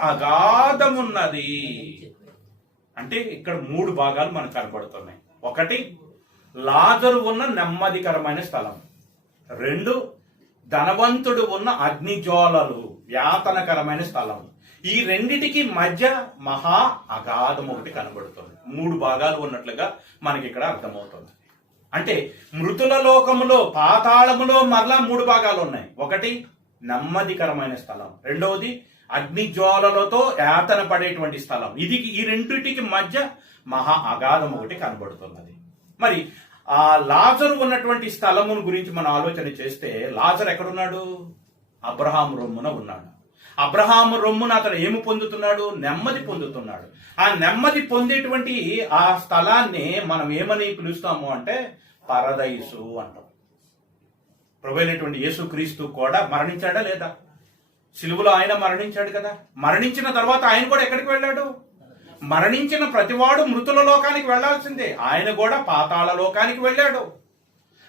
అగాధమున్నది. అంటే ఇక్కడ 3 భాగాలు మనకు కనబడుతున్నాయి. ఒకటి లాజరు ఉన్న నెమ్మదికరమైన స్థలం, 2 ధనవంతుడు ఉన్న అగ్నిజ్వాలలు యాతనకరమైన స్థలం. ఈ రెండిటికి మధ్య మహా అగాధం ఒకటి కనబడుతుంది. 3 భాగాలు ఉన్నట్లుగా మనకి ఇక్కడ అర్థమవుతుంది. అంటే మృతుల లోకములో, పాతాళములో మరలా 3 భాగాలు ఉన్నాయి. ఒకటి నెమ్మదికరమైన స్థలం, రెండవది అగ్ని జ్వాలలతో యాతన పడేటువంటి స్థలం. ఈ రెండిటికి మధ్య మహా అగాధం ఒకటి కనబడుతున్నది. మరి ఆ లాజరు ఉన్నటువంటి స్థలమును గురించి మనం ఆలోచన చేస్తే, లాజరు ఎక్కడున్నాడు? అబ్రహాము రొమ్మున ఉన్నాడు. అబ్రహాము రొమ్మున అతను ఏమి పొందుతున్నాడు? నెమ్మది పొందుతున్నాడు. ఆ నెమ్మది పొందేటువంటి ఆ స్థలాన్ని మనం ఏమని పిలుస్తాము అంటే పరదైసు అంటాం. ప్రభువైనటువంటి యేసుక్రీస్తు కూడా మరణించాడా లేదా? సిలువలో ఆయన మరణించాడు కదా. మరణించిన తర్వాత ఆయన కూడా ఎక్కడికి వెళ్ళాడు? మరణించిన ప్రతివాడు మృతుల లోకానికి వెళ్లాల్సిందే. ఆయన కూడా పాతాళ లోకానికి వెళ్ళాడు.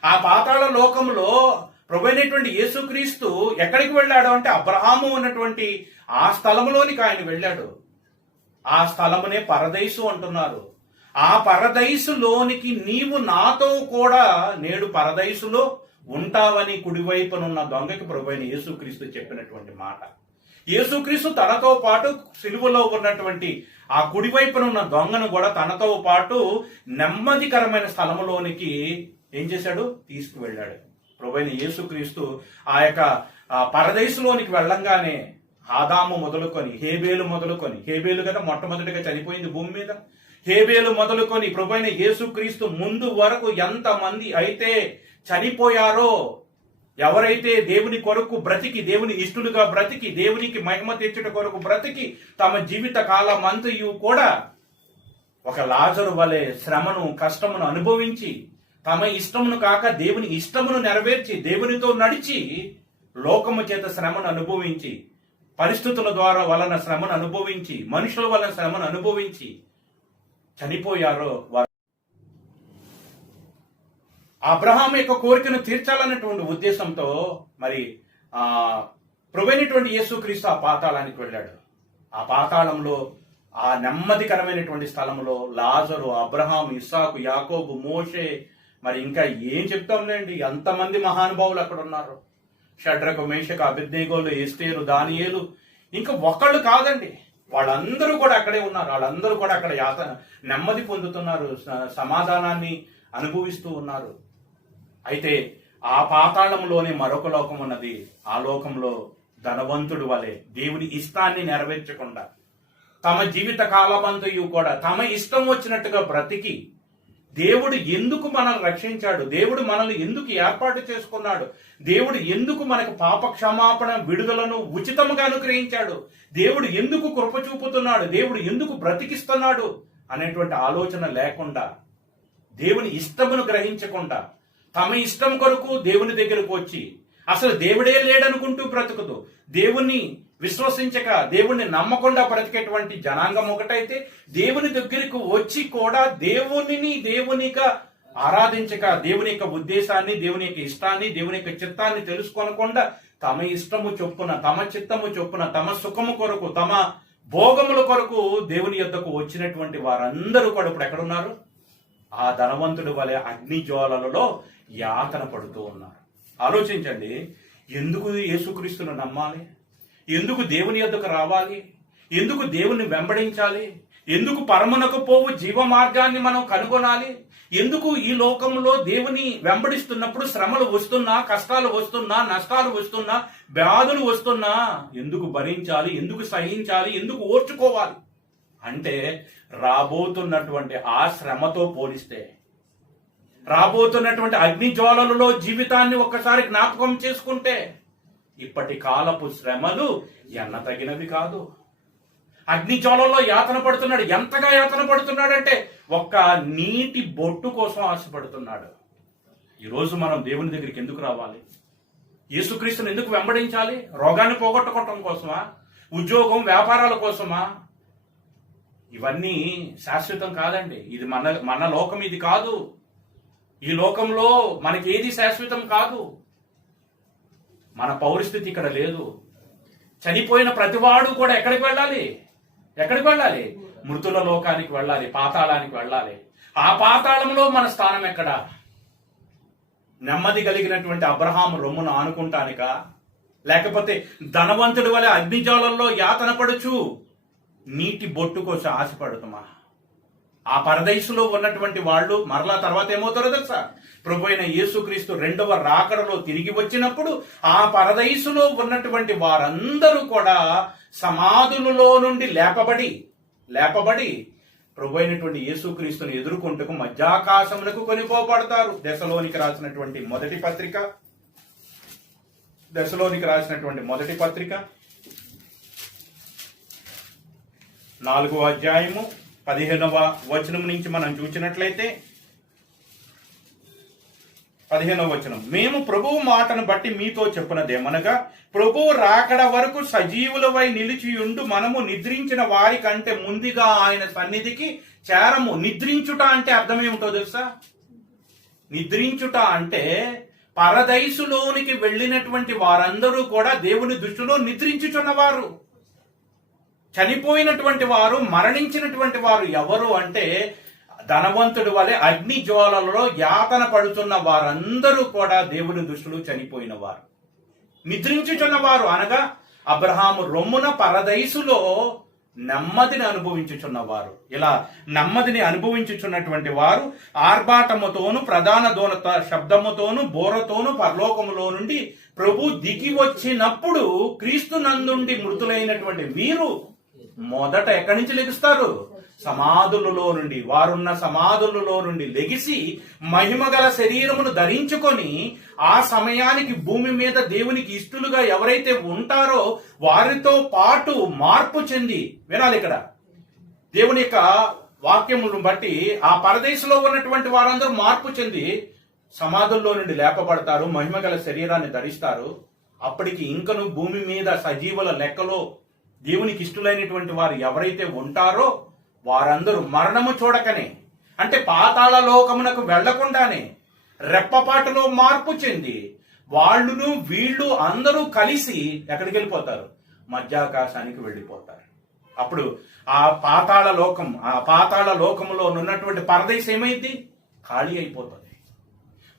ఆ పాతాళ లోకంలో ప్రభువైనటువంటి యేసుక్రీస్తు ఎక్కడికి వెళ్ళాడు అంటే అబ్రహాము ఉన్నటువంటి ఆ స్థలములోనికి ఆయన వెళ్ళాడు. ఆ స్థలమునే పరదైసు అంటున్నారు. ఆ పరదైసులోనికి నీవు నాతో కూడా నేడు పరదైసులో ఉంటావని కుడివైపునున్న దొంగకి ప్రభువైన యేసుక్రీస్తు చెప్పినటువంటి మాట. యేసుక్రీస్తు తనతో పాటు సిలువలో ఉన్నటువంటి ఆ కుడివైపునున్న దొంగను కూడా తనతో పాటు నెమ్మదికరమైన స్థలములోనికి ఏం చేశాడు? తీసుకువెళ్ళాడు. ప్రభువైన యేసుక్రీస్తు ఆ యొక్క పరదైసులోనికి వెళ్ళంగానే ఆదాము మొదలుకొని హేబేలు కదా మొట్టమొదటిగా చనిపోయింది భూమి మీద. హేబేలు మొదలుకొని ప్రభువైన యేసుక్రీస్తు ముందు వరకు ఎంతమంది అయితే చనిపోయారో, ఎవరైతే దేవుని కొరకు బ్రతికి, దేవుని ఇష్టలుగా బ్రతికి, దేవునికి మహిమ తెచ్చుట కొరకు బ్రతికి తమ జీవిత కాలమంతయు కూడా ఒక లాజరు వలె శ్రమను, కష్టమును అనుభవించి, తమ ఇష్టమును కాక దేవుని ఇష్టమును నెరవేర్చి, దేవునితో నడిచి, లోకము చేత శ్రమను అనుభవించి, పరిస్థితుల ద్వారా వలన శ్రమను అనుభవించి, మనుషుల వలన శ్రమను అనుభవించి చనిపోయారో వారు అబ్రహాం యొక్క కోరికను తీర్చాలన్నటువంటి ఉద్దేశంతో మరి ప్రభువైనటువంటి యేసుక్రీస్తు ఆ పాతాళానికి వెళ్ళాడు. ఆ పాతాళంలో, ఆ నెమ్మదికరమైనటువంటి స్థలంలో లాజరు, అబ్రహాం, ఇస్సాకు, యాకోబు, మోషే, మరి ఇంకా ఏం చెప్తాంలేండి, ఎంతమంది మహానుభావులు అక్కడ ఉన్నారు. షడ్రకు, మేషకు, అబేద్నెగోలు, ఎస్తేరు, దానియేలు, ఇంకా ఒకళ్ళు కాదండి, వాళ్ళందరూ కూడా అక్కడే ఉన్నారు. వాళ్ళందరూ కూడా అక్కడ నెమ్మది పొందుతున్నారు, సమాధానాన్ని అనుభవిస్తూ ఉన్నారు. అయితే ఆ పాతాళంలోనే మరొక లోకం ఉన్నది. ఆ లోకంలో ధనవంతుడు వలె దేవుని ఇష్టాన్ని నెరవేర్చకుండా తమ జీవిత కాలమంతయు కూడా తమ ఇష్టం వచ్చినట్టుగా బ్రతికి, దేవుడు ఎందుకు మనల్ని రక్షించాడు, దేవుడు మనల్ని ఎందుకు ఏర్పాటు చేసుకున్నాడు, దేవుడు ఎందుకు మనకు పాప క్షమాపణ, విడుదలను ఉచితంగా అనుగ్రహించాడు, దేవుడు ఎందుకు కృప చూపుతున్నాడు, దేవుడు ఎందుకు బ్రతికిస్తున్నాడు అనేటువంటి ఆలోచన లేకుండా, దేవుని ఇష్టమును గ్రహించకుండా తమ ఇష్టం కొరకు దేవుని దగ్గరకు వచ్చి, అసలు దేవుడే లేడనుకుంటూ బ్రతుకుతూ, దేవుణ్ణి విశ్వసించక, దేవుణ్ణి నమ్మకుండా బ్రతికేటువంటి జనాంగం ఒకటైతే, దేవుని దగ్గరకు వచ్చి కూడా దేవునిగా ఆరాధించక, దేవుని యొక్క ఉద్దేశాన్ని, దేవుని యొక్క ఇష్టాన్ని, దేవుని యొక్క చిత్తాన్ని తెలుసుకోనకుండా తమ ఇష్టము చొప్పున, తమ చిత్తము చొప్పున, తమ సుఖము కొరకు, తమ భోగముల కొరకు దేవుని యొద్దకు వచ్చినటువంటి వారందరూ కూడా ఇప్పుడు ఎక్కడున్నారు? ఆ ధనవంతుడి వలె అగ్ని జ్వాలలలో యాతన పడుతూ ఉన్నారు. ఆలోచించండి, ఎందుకు యేసుక్రీస్తును నమ్మాలి? ఎందుకు దేవుని యొద్దకు రావాలి? ఎందుకు దేవుని వెంబడించాలి? ఎందుకు పరమునకు పోవు జీవ మార్గాన్ని మనం కనుగొనాలి? ఎందుకు ఈ లోకంలో దేవుని వెంబడిస్తున్నప్పుడు శ్రమలు వస్తున్నా, కష్టాలు వస్తున్నా, నష్టాలు వస్తున్నా, వ్యాధులు వస్తున్నా ఎందుకు భరించాలి? ఎందుకు సహించాలి? ఎందుకు ఓర్చుకోవాలి? అంటే రాబోతున్నటువంటి ఆ శ్రమతో పోలిస్తే, రాబోతున్నటువంటి అగ్ని జ్వాలలలో జీవితాన్ని ఒక్కసారి జ్ఞాపకం చేసుకుంటే, ఇప్పటి కాలపు శ్రమలు ఎన్న తగినవి కాదు. అగ్ని జ్వాలలో యాతన పడుతున్నాడు. ఎంతగా యాతన పడుతున్నాడంటే ఒక్క నీటి బొట్టు కోసం ఆశపడుతున్నాడు. ఈరోజు మనం దేవుని దగ్గరికి ఎందుకు రావాలి? యేసుక్రీస్తుని ఎందుకు వెంబడించాలి? రోగాన్ని పోగొట్టుకోవటం కోసమా? ఉద్యోగం, వ్యాపారాల కోసమా? ఇవన్నీ శాశ్వతం కాదండి. ఇది మన లోకం, ఇది కాదు. ఈ లోకంలో మనకి ఏది శాశ్వతం కాదు. మన పౌరస్థితి ఇక్కడ లేదు. చనిపోయిన ప్రతివాడు కూడా ఎక్కడికి వెళ్ళాలి? ఎక్కడికి వెళ్ళాలి? మృతుల లోకానికి వెళ్ళాలి, పాతాళానికి వెళ్ళాలి. ఆ పాతాళంలో మన స్థానం ఎక్కడ? నెమ్మది కలిగినటువంటి అబ్రహాము రొమ్మును ఆనుకుంటానిక? లేకపోతే ధనవంతుడి వలె అగ్నిజ్వాలల్లో యాతన పడుచు నీటి బొట్టు కోసం ఆశపడుతుమా? ఆ పరదైసులో ఉన్నటువంటి వాళ్ళు మరలా తర్వాత ఏమవుతారో తెలుసా? ప్రభు అయిన యేసుక్రీస్తు రెండవ రాకడలో తిరిగి వచ్చినప్పుడు ఆ పరదైసులో ఉన్నటువంటి వారందరూ కూడా సమాధులలో నుండి లేపబడి ప్రభు అయినటువంటి యేసుక్రీస్తుని ఎదుర్కొంటకు మధ్యాకాశములకు కొనిపోబడతారు. దశలోనికి రాసినటువంటి మొదటి పత్రిక 4వ అధ్యాయము 15వ వచనం నుంచి మనం చూసినట్లయితే 15వ వచనం, మేము ప్రభువు మాటను బట్టి మీతో చెప్పునదేమనగా, ప్రభువు రాకడ వరకు సజీవులవై నిలిచియుండు మనము నిద్రించిన వారి కంటే ముందుగా ఆయన సన్నిధికి చేరము. నిద్రించుట అంటే అర్థం ఏమిటో తెలుసా? నిద్రించుట అంటే పరదైసులోనికి వెళ్ళినటువంటి వారందరూ కూడా దేవుని దృష్టిలో నిద్రించుచున్నవారు. చనిపోయినటువంటి వారు, మరణించినటువంటి వారు ఎవరు అంటే ధనవంతుడి వలె అగ్ని జ్వాలలో యాతన పడుతున్న వారందరూ కూడా దేవుని దృష్టిలో చనిపోయిన వారు. నిద్రించుచున్నవారు అనగా అబ్రహాము రొమ్మున పరదైసులో నెమ్మదిని అనుభవించుచున్నవారు. ఇలా నెమ్మదిని అనుభవించుచున్నటువంటి వారు ఆర్భాటముతోను ప్రధాన దూత శబ్దముతోను బోరతోను పరలోకములో నుండి ప్రభు దిగి వచ్చినప్పుడు క్రీస్తు నందుండి మృతులైనటువంటి వీరు మొదట ఎక్కడి నుంచి లెగుస్తారు? సమాధులలో నుండి. వారున్న సమాధులలో నుండి లెగిసి మహిమగల శరీరమును ధరించుకొని ఆ సమయానికి భూమి మీద దేవునికి ఇష్టలుగా ఎవరైతే ఉంటారో వారితో పాటు మార్పు చెంది, వినాలి ఇక్కడ దేవుని యొక్క వాక్యములను బట్టి, ఆ పరదేశంలో ఉన్నటువంటి వారందరూ మార్పు చెంది సమాధుల్లో నుండి లేపబడతారు, మహిమగల శరీరాన్ని ధరిస్తారు. అప్పటికి ఇంకను భూమి మీద సజీవుల లెక్కలో దేవునికి ఇష్టలైనటువంటి వారు ఎవరైతే ఉంటారో వారందరూ మరణము చూడకనే, అంటే పాతాళ లోకమునకు వెళ్లకుండానే రెప్పపాటులో మార్పు చెంది వాళ్ళును వీళ్ళు అందరూ కలిసి ఎక్కడికి వెళ్ళిపోతారు? మధ్యాకాశానికి వెళ్ళిపోతారు. అప్పుడు ఆ పాతాళ లోకములో ఉన్నటువంటి పరదేశం ఏమైంది? ఖాళీ అయిపోతుంది.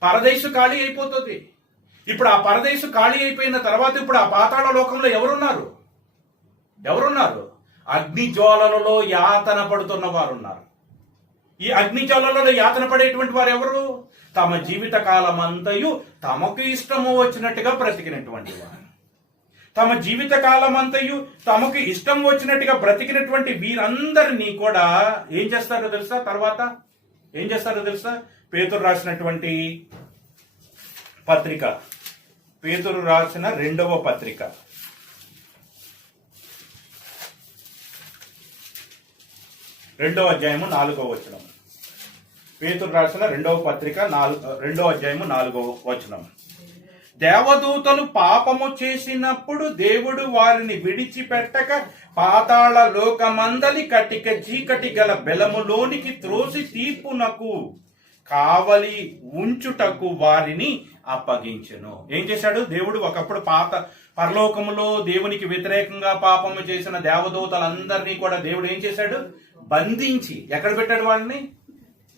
పరదేశం ఖాళీ అయిపోతుంది. ఇప్పుడు ఆ పరదేశం ఖాళీ అయిపోయిన తర్వాత ఇప్పుడు ఆ పాతాళ లోకంలో ఎవరున్నారు? అగ్ని జ్వాలలలో యాతన పడుతున్న వారు ఉన్నారు. ఈ అగ్ని జ్వాలలలో యాతన పడేటువంటి వారు ఎవరు? తమ జీవిత కాలం అంతయు తమకు ఇష్టము వచ్చినట్టుగా బ్రతికినటువంటి వారు. తమ జీవిత కాలం అంతయు తమకు ఇష్టం వచ్చినట్టుగా బ్రతికినటువంటి వీరందరినీ కూడా ఏం చేస్తారో తెలుసా? తర్వాత ఏం చేస్తారో తెలుసా? పేతురు రాసినటువంటి పత్రిక, పేతురు రాసిన 2వ పత్రిక 2వ అధ్యాయము 4వ వచనం. పేతురు రాసిన 2వ పత్రిక 2వ అధ్యాయము 4వ వచనం. దేవదూతలు పాపము చేసినప్పుడు దేవుడు వారిని విడిచిపెట్టక పాతాళ లోకమందలి కటిక చీకటి గల బెలములోనికి త్రోసి తీర్పునకు కావలి ఉంచుటకు వారిని అప్పగించెను. ఏం చేశాడు దేవుడు? ఒకప్పుడు పరలోకములో దేవునికి వ్యతిరేకంగా పాపము చేసిన దేవదూతలందరినీ కూడా దేవుడు ఏం చేశాడు? బంధించి ఎక్కడ పెట్టాడు? వాళ్ళని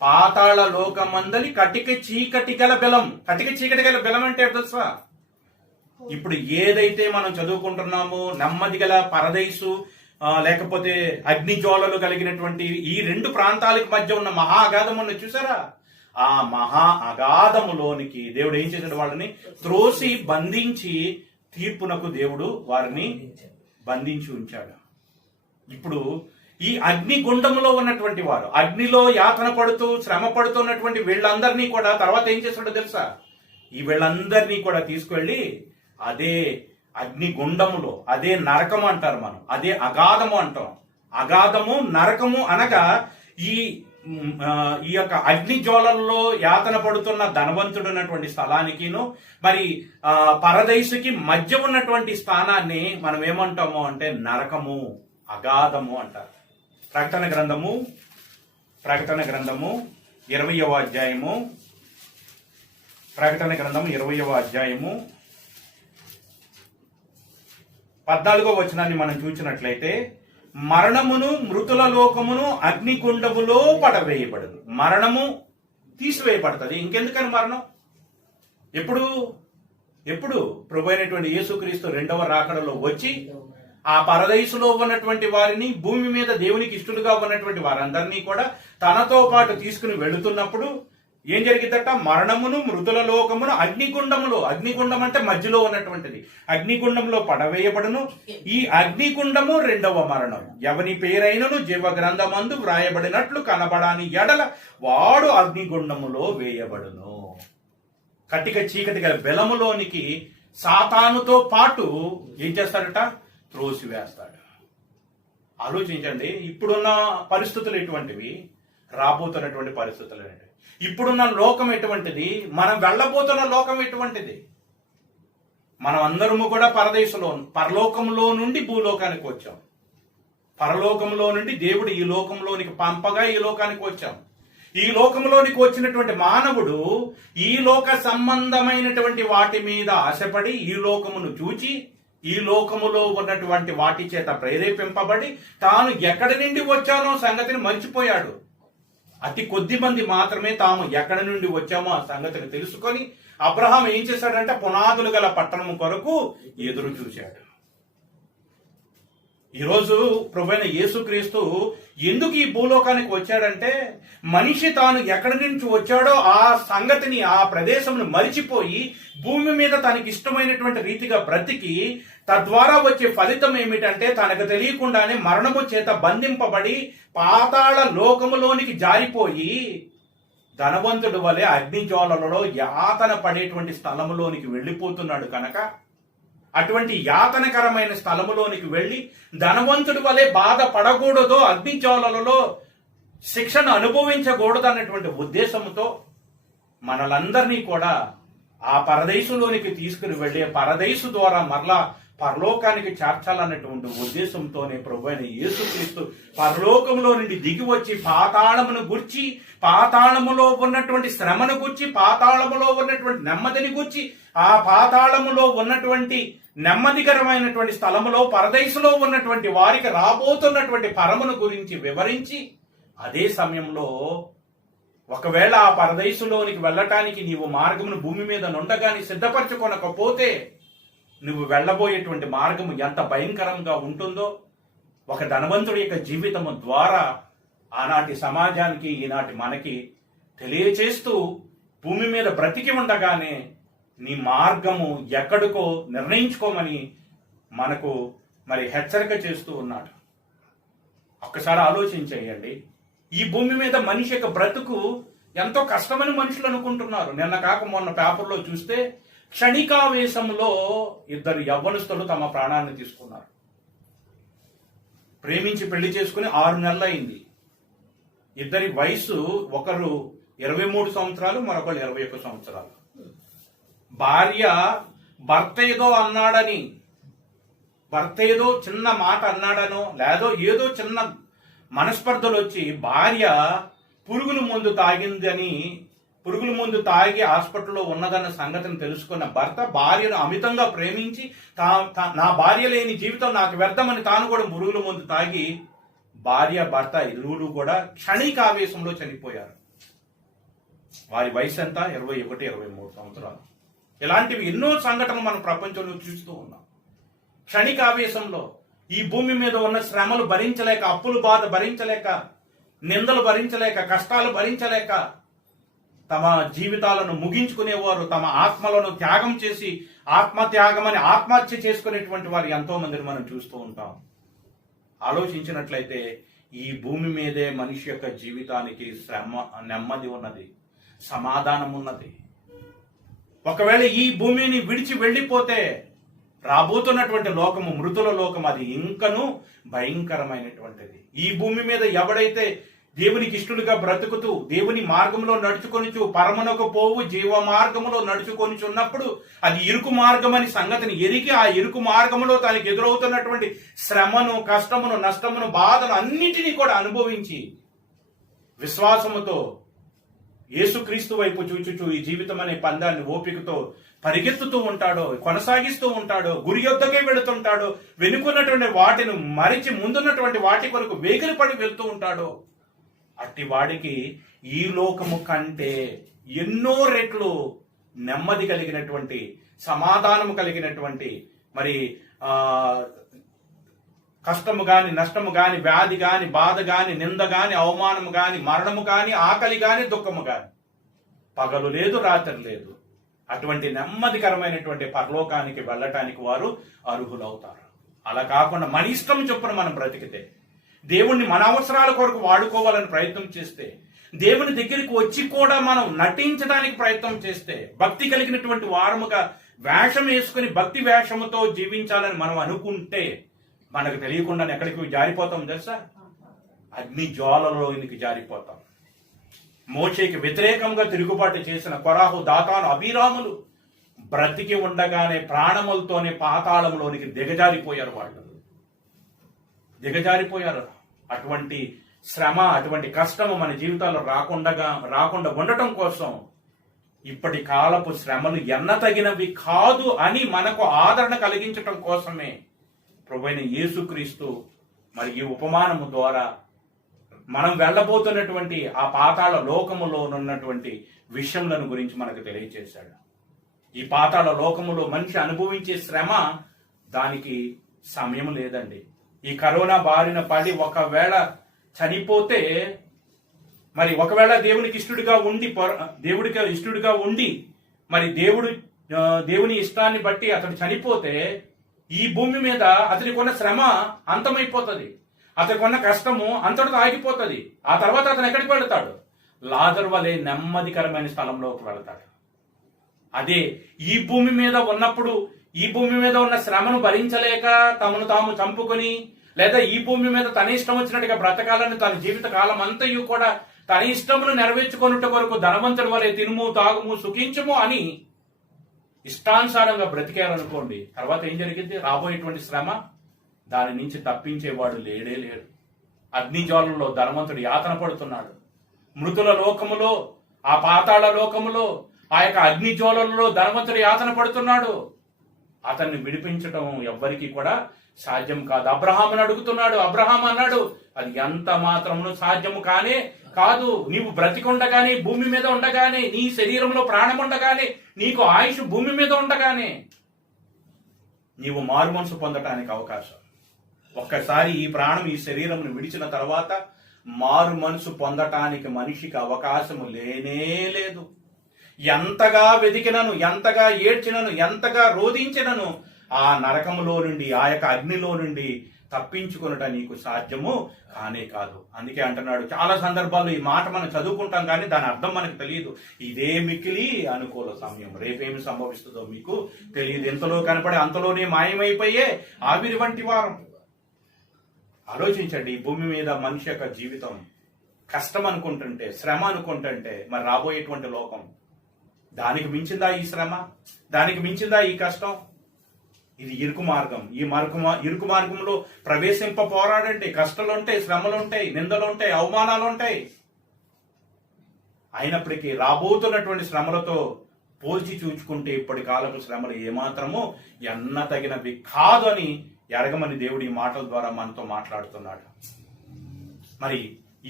పాతాళ లోకమందలి కటిక చీకటి గల బెలం. కటిక చీకటి గల బెలం అంటే తెలుసా? ఇప్పుడు ఏదైతే మనం చదువుకుంటున్నామో నెమ్మది గల పరదేశు, లేకపోతే అగ్ని జ్వాలలు కలిగినటువంటి ఈ 2 ప్రాంతాలకు మధ్య ఉన్న మహా అగాధం ఉన్న చూసారా? ఆ మహా అగాధములోనికి దేవుడు ఏం చేశాడు? వాళ్ళని త్రోసి బంధించి తీర్పునకు దేవుడు వారిని బంధించి ఉంచాడు. ఇప్పుడు ఈ అగ్ని గుండములో ఉన్నటువంటి వారు, అగ్నిలో యాతన పడుతూ శ్రమ పడుతున్నటువంటి వీళ్ళందరినీ కూడా తర్వాత ఏం చేస్తాడో తెలుసా? ఈ వీళ్ళందరినీ కూడా తీసుకెళ్లి అదే అగ్ని గుండములో, అదే నరకము అంటారు మనం, అదే అగాధము అంటాం. అగాధము నరకము అనగా ఈ యొక్క అగ్ని జ్వాలల్లో యాతన పడుతున్న ధనవంతుడు ఉన్నటువంటి స్థలానికిను మరి పరదేశుకి మధ్య ఉన్నటువంటి స్థానాన్ని మనం ఏమంటాము అంటే నరకము, అగాధము అంటారు. ప్రకటన గ్రంథము 20వ అధ్యాయము, ప్రకటన గ్రంథం 20వ అధ్యాయము 14వ వచనాన్ని మనం చూసినట్లయితే, మరణమును మృతుల లోకమును అగ్నిగుండములో పడవేయబడదు. మరణము తీసివేయబడుతుంది. ఇంకెందుకని మరణం? ఎప్పుడు? ఎప్పుడు ప్రభు అయినటువంటి యేసుక్రీస్తు రెండవ రాకడలో వచ్చి ఆ పరదైసులో ఉన్నటువంటి వారిని, భూమి మీద దేవునికి ఇష్టలుగా ఉన్నటువంటి వారందరినీ కూడా తనతో పాటు తీసుకుని వెళుతున్నప్పుడు ఏం జరిగిద్దట? మరణమును, మృతుల లోకమును అగ్నిగుండం అంటే మధ్యలో ఉన్నటువంటిది, అగ్నిగుండంలో పడవేయబడును. ఈ అగ్నిగుండము రెండవ మరణం. ఎవని పేరైనను జీవ గ్రంథమందు వ్రాయబడినట్లు కనబడాని ఎడల వాడు అగ్నిగుండములో వేయబడును. కటిక చీకటి గల బెలములోనికి సాతానుతో పాటు ఏం చేస్తాడట? త్రోసివేస్తాడు. ఆలోచించండి, ఇప్పుడున్న పరిస్థితులు ఎటువంటివి, రాబోతున్నటువంటి పరిస్థితులు ఏంటి, ఇప్పుడున్న లోకం ఎటువంటిది, మనం వెళ్ళబోతున్న లోకం ఎటువంటిది. మనం అందరము కూడా పరలోకంలో నుండి భూలోకానికి వచ్చాం. పరలోకంలో నుండి దేవుడు ఈ లోకంలోనికి పంపగా ఈ లోకానికి వచ్చాం. ఈ లోకంలోనికి వచ్చినటువంటి మానవుడు ఈ లోక సంబంధమైనటువంటి వాటి మీద ఆశపడి, ఈ లోకమును చూచి, ఈ లోకములో ఉన్నటువంటి వాటి చేత ప్రేరేపింపబడి తాను ఎక్కడి నుండి వచ్చానో సంగతిని మర్చిపోయాడు. అతి కొద్ది మంది మాత్రమే తాము ఎక్కడి నుండి వచ్చామో ఆ సంగతిని తెలుసుకొని అబ్రహాం ఏం చేశాడంటే పునాదులు గల పట్టణం కొరకు ఎదురు చూశాడు. ఈరోజు ప్రభువైన యేసుక్రీస్తు ఎందుకు ఈ భూలోకానికి వచ్చాడంటే, మనిషి తాను ఎక్కడి నుంచి వచ్చాడో ఆ సంగతిని, ఆ ప్రదేశంను మరిచిపోయి భూమి మీద తనకి ఇష్టమైనటువంటి రీతిగా బ్రతికి తద్వారా వచ్చే ఫలితం ఏమిటంటే తనకు తెలియకుండానే మరణము చేత బంధింపబడి పాతాళ లోకములోనికి జారిపోయి ధనవంతుడు వలె అగ్నిజ్వాలలలో యాతన పడేటువంటి స్థలములోనికి వెళ్ళిపోతున్నాడు. కనుక అటువంటి యాతనకరమైన స్థలములోనికి వెళ్ళి ధనవంతుడి వలె బాధపడకూడదో, అగ్నిజ్వాలలలో శిక్షను అనుభవించకూడదు అన్నటువంటి ఉద్దేశంతో మనలందరినీ కూడా ఆ పరదేశంలోనికి తీసుకుని వెళ్ళే పరదేశు ద్వారా మరలా పరలోకానికి చేర్చాలన్నటువంటి ఉద్దేశంతోనే ప్రభువైన యేసుక్రీస్తు పరలోకంలో నుండి దిగి వచ్చి పాతాళమును గుర్చి, పాతాళములో ఉన్నటువంటి శ్రమను గుర్చి, పాతాళములో ఉన్నటువంటి నెమ్మదిని గుర్చి, ఆ పాతాళములో ఉన్నటువంటి నెమ్మదికరమైనటువంటి స్థలములో పరదేశంలో ఉన్నటువంటి వారికి రాబోతున్నటువంటి పరమును గురించి వివరించి, అదే సమయంలో ఒకవేళ ఆ పరదేశంలోనికి వెళ్ళటానికి నీవు మార్గమును భూమి మీద నుండగాని సిద్ధపరచుకొనకపోతే నువ్వు వెళ్ళబోయేటువంటి మార్గము ఎంత భయంకరంగా ఉంటుందో ఒక ధనవంతుడి యొక్క జీవితము ద్వారా ఆనాటి సమాజానికి, ఈనాటి మనకి తెలియచేస్తూ భూమి మీద బ్రతికి ఉండగానే నీ మార్గము ఎక్కడికో నిర్ణయించుకోమని మనకు హెచ్చరిక చేస్తూ ఉన్నాడు. ఒక్కసారి ఆలోచించేయండి, ఈ భూమి మీద మనిషి యొక్క బ్రతుకు ఎంతో కష్టమని మనుషులు అనుకుంటున్నారు. నిన్న కాక మొన్న పేపర్లో చూస్తే క్షణికావేశంలో 2 యవ్వనస్తులు తమ ప్రాణాన్ని తీసుకున్నారు. ప్రేమించి పెళ్లి చేసుకుని 6 నెలలు అయింది. ఇద్దరి వయసు, ఒకరు 23 సంవత్సరాలు, మరొకరు 21 సంవత్సరాలు. భార్య భర్త ఏదో చిన్న మాట అన్నాడనో లేదో ఏదో చిన్న మనస్పర్ధలు వచ్చి భార్య పురుగుల మందు తాగి హాస్పిటల్లో ఉన్నదన్న సంగతిని తెలుసుకున్న భర్త భార్యను అమితంగా ప్రేమించి నా భార్య లేని జీవితం నాకు వ్యర్థమని తాను కూడా పురుగుల మందు తాగి భార్య భర్త ఇరువురు కూడా క్షణికావేశంలో చనిపోయారు. వారి వయసు ఎంత? 21-23 సంవత్సరాలు. ఇలాంటివి ఎన్నో సంఘటనలు మనం ప్రపంచంలో చూస్తూ ఉన్నాం. క్షణికావేశంలో ఈ భూమి మీద ఉన్న శ్రమలు భరించలేక, అప్పులు బాధ భరించలేక, నిందలు భరించలేక, కష్టాలు భరించలేక తమ జీవితాలను ముగించుకునేవారు, తమ ఆత్మలను త్యాగం చేసి ఆత్మత్యాగమని ఆత్మహత్య చేసుకునేటువంటి వారు ఎంతో మందిని మనం చూస్తూ ఉంటాం. ఆలోచించినట్లయితే ఈ భూమి మీదే మనిషి యొక్క జీవితానికి నెమ్మది ఉన్నది, సమాధానం ఉన్నది. ఒకవేళ ఈ భూమిని విడిచి వెళ్ళిపోతే రాబోతున్నటువంటి లోకము, మృతుల లోకం, అది ఇంకను భయంకరమైనటువంటిది. ఈ భూమి మీద ఎవడైతే దేవునికి ఇష్టలుగా బ్రతుకుతూ దేవుని మార్గంలో నడుచుకొనిచు పరమునకు పోవు జీవ మార్గములో నడుచుకొనిచున్నప్పుడు అది ఇరుకు మార్గం అని సంగతిని ఎరిగి ఆ ఇరుకు మార్గంలో తనకి ఎదురవుతున్నటువంటి శ్రమను, కష్టమును, నష్టమును, బాధను అన్నిటినీ కూడా అనుభవించి విశ్వాసముతో యేసుక్రీస్తు వైపు చూచుచు ఈ జీవితం అనే పందాన్ని ఓపికతో పరిగెత్తుతూ ఉంటాడో, కొనసాగిస్తూ ఉంటాడో, గురి యొద్దకే వెళుతుంటాడో, వెనుకున్నటువంటి వాటిని మరిచి ముందున్నటువంటి వాటి కొరకు వేగిరి పడి వెళ్తూ ఉంటాడో, అట్టి వాడికి ఈ లోకము కంటే ఎన్నో రెట్లు నెమ్మది కలిగినటువంటి సమాధానము కలిగినటువంటి మరి కష్టము గాని, నష్టము గాని, వ్యాధి గాని, బాధ గాని, నింద గాని, అవమానము గాని, మరణము గాని, ఆకలి గాని, దుఃఖము గాని, పగలు లేదు రాత్రి లేదు, అటువంటి నెమ్మదికరమైనటువంటి పరలోకానికి వెళ్ళటానికి వారు అర్హులవుతారు. అలా కాకుండా మన ఇష్టం చొప్పున మనం బ్రతికితే, దేవుణ్ణి మన అవసరాల కొరకు వాడుకోవాలని ప్రయత్నం చేస్తే, దేవుని దగ్గరికి వచ్చి కూడా మనం నటించడానికి ప్రయత్నం చేస్తే, భక్తి కలిగినటువంటి వారముగా వేషం వేసుకుని భక్తి వేషముతో జీవించాలని మనం అనుకుంటే, మనకు తెలియకుండా ఎక్కడికి జారిపోతాం తెలుసా? అగ్ని జ్వాలలోనికి జారిపోతాం. మోషేకి వ్యతిరేకంగా తిరుగుబాటు చేసిన కొరాహు, దాతాను, అబీరాములు బ్రతికి ఉండగానే ప్రాణములతోనే పాతాళంలోనికి దిగజారిపోయారు. వాళ్ళు దిగజారిపోయారు. అటువంటి శ్రమ, అటువంటి కష్టము మన జీవితాల్లో రాకుండా ఉండటం కోసం ఇప్పటి కాలపు శ్రమలు ఎన్నతగినవి కాదు అని మనకు ఆదరణ కలిగించటం కోసమే ప్రభువైన యేసుక్రీస్తు మరి ఈ ఉపమానము ద్వారా మనం వెళ్ళబోతున్నటువంటి ఆ పాతాళ లోకములో ఉన్నటువంటి విషయములను గురించి మనకు తెలియజేశాడు. ఈ పాతాళ లోకములో మనిషి అనుభవించే శ్రమ, దానికి సమయం లేదండి. ఈ కరోనా బారిన పడి ఒకవేళ చనిపోతే, మరి ఒకవేళ దేవునికి ఇష్టడుగా ఉండి మరి దేవుని ఇష్టాన్ని బట్టి అతడు చనిపోతే, ఈ భూమి మీద అతనికి ఉన్న శ్రమ అంతమైపోతుంది, అతనికి ఉన్న కష్టము అంతటితో ఆగిపోతుంది. ఆ తర్వాత అతను ఎక్కడికి వెళతాడు? లాజరు వలె నెమ్మదికరమైన స్థలంలోకి వెళతాడు. అదే ఈ భూమి మీద ఉన్నప్పుడు, ఈ భూమి మీద ఉన్న శ్రమను భరించలేక తమను తాము చంపుకొని, లేదా ఈ భూమి మీద తన ఇష్టం వచ్చినట్టుగా బ్రతకాలని తన జీవిత కాలం అంతయు కూడా తన ఇష్టమును నెరవేర్చుకొనుట కొరకు ధనవంతుడి వలె తినుము, తాగుము, సుఖించుము అని ఇష్టానుసారంగా బ్రతికారనుకోండి, తర్వాత ఏం జరిగింది? రాబోయేటువంటి శ్రమ, దాని నుంచి తప్పించేవాడు లేడే లేడు. అగ్నిజ్వాలలో ధనవంతుడు యాతన పడుతున్నాడు. మృతుల లోకములో, ఆ పాతాళ లోకములో, ఆ యొక్క అగ్నిజ్వాలలో ధనవంతుడు యాతన పడుతున్నాడు. అతన్ని విడిపించడం ఎవ్వరికి కూడా సాధ్యం కాదు. అబ్రహామును అడుగుతున్నాడు. అబ్రహాం అన్నాడు, అది ఎంత మాత్రమును సాధ్యము కానే కాదు. నీవు బ్రతికుండగానే, భూమి మీద ఉండగానే, నీ శరీరంలో ప్రాణం ఉండగానే, నీకు ఆయుష్ భూమి మీద ఉండగానే నీవు మారు మనసు పొందటానికి అవకాశం. ఒక్కసారి ఈ ప్రాణం ఈ శరీరంను విడిచిన తర్వాత మారు మనసు పొందటానికి మనిషికి అవకాశము లేనే లేదు. ఎంతగా వెతికినను, ఎంతగా ఏడ్చినను, ఎంతగా రోధించినను ఆ నరకములో నుండి, ఆ యొక్క అగ్నిలో నుండి తప్పించుకొనుట నీకు సాధ్యము కానే కాదు. అందుకే అంటున్నాడు, చాలా సందర్భాల్లో ఈ మాట మనం చదువుకుంటాం కానీ దాని అర్థం మనకు తెలియదు. ఇదే మిక్కిలి అనుకూల సమయం, రేపేమి సంభవిస్తుందో మీకు తెలియదు. ఎంతలో కనపడే అంతలోనే మాయమైపోయే ఆవిరి వంటి వారం. ఆలోచించండి, ఈ భూమి మీద మనిషి యొక్క జీవితం కష్టం అనుకుంటుంటే, శ్రమ అనుకుంటుంటే, మరి రాబోయేటువంటి లోకం దానికి మించిందా ఈ శ్రమ? దానికి మించిందా ఈ కష్టం? ఇది ఇరుకు మార్గం. ఈ ఇరుకు మార్గంలో ప్రవేశింప పోరాడండి. కష్టాలుంటాయి, శ్రమలుంటాయి, నిందలుంటాయి, అవమానాలుంటాయి. అయినప్పటికీ రాబోతున్నటువంటి శ్రమలతో పోల్చి చూచుకుంటే ఇప్పటి కాలపు శ్రమలు ఏమాత్రము ఎన్నతగినవి కాదు అని ఎరగమని దేవుడి మాటల ద్వారా మనతో మాట్లాడుతున్నాడు. మరి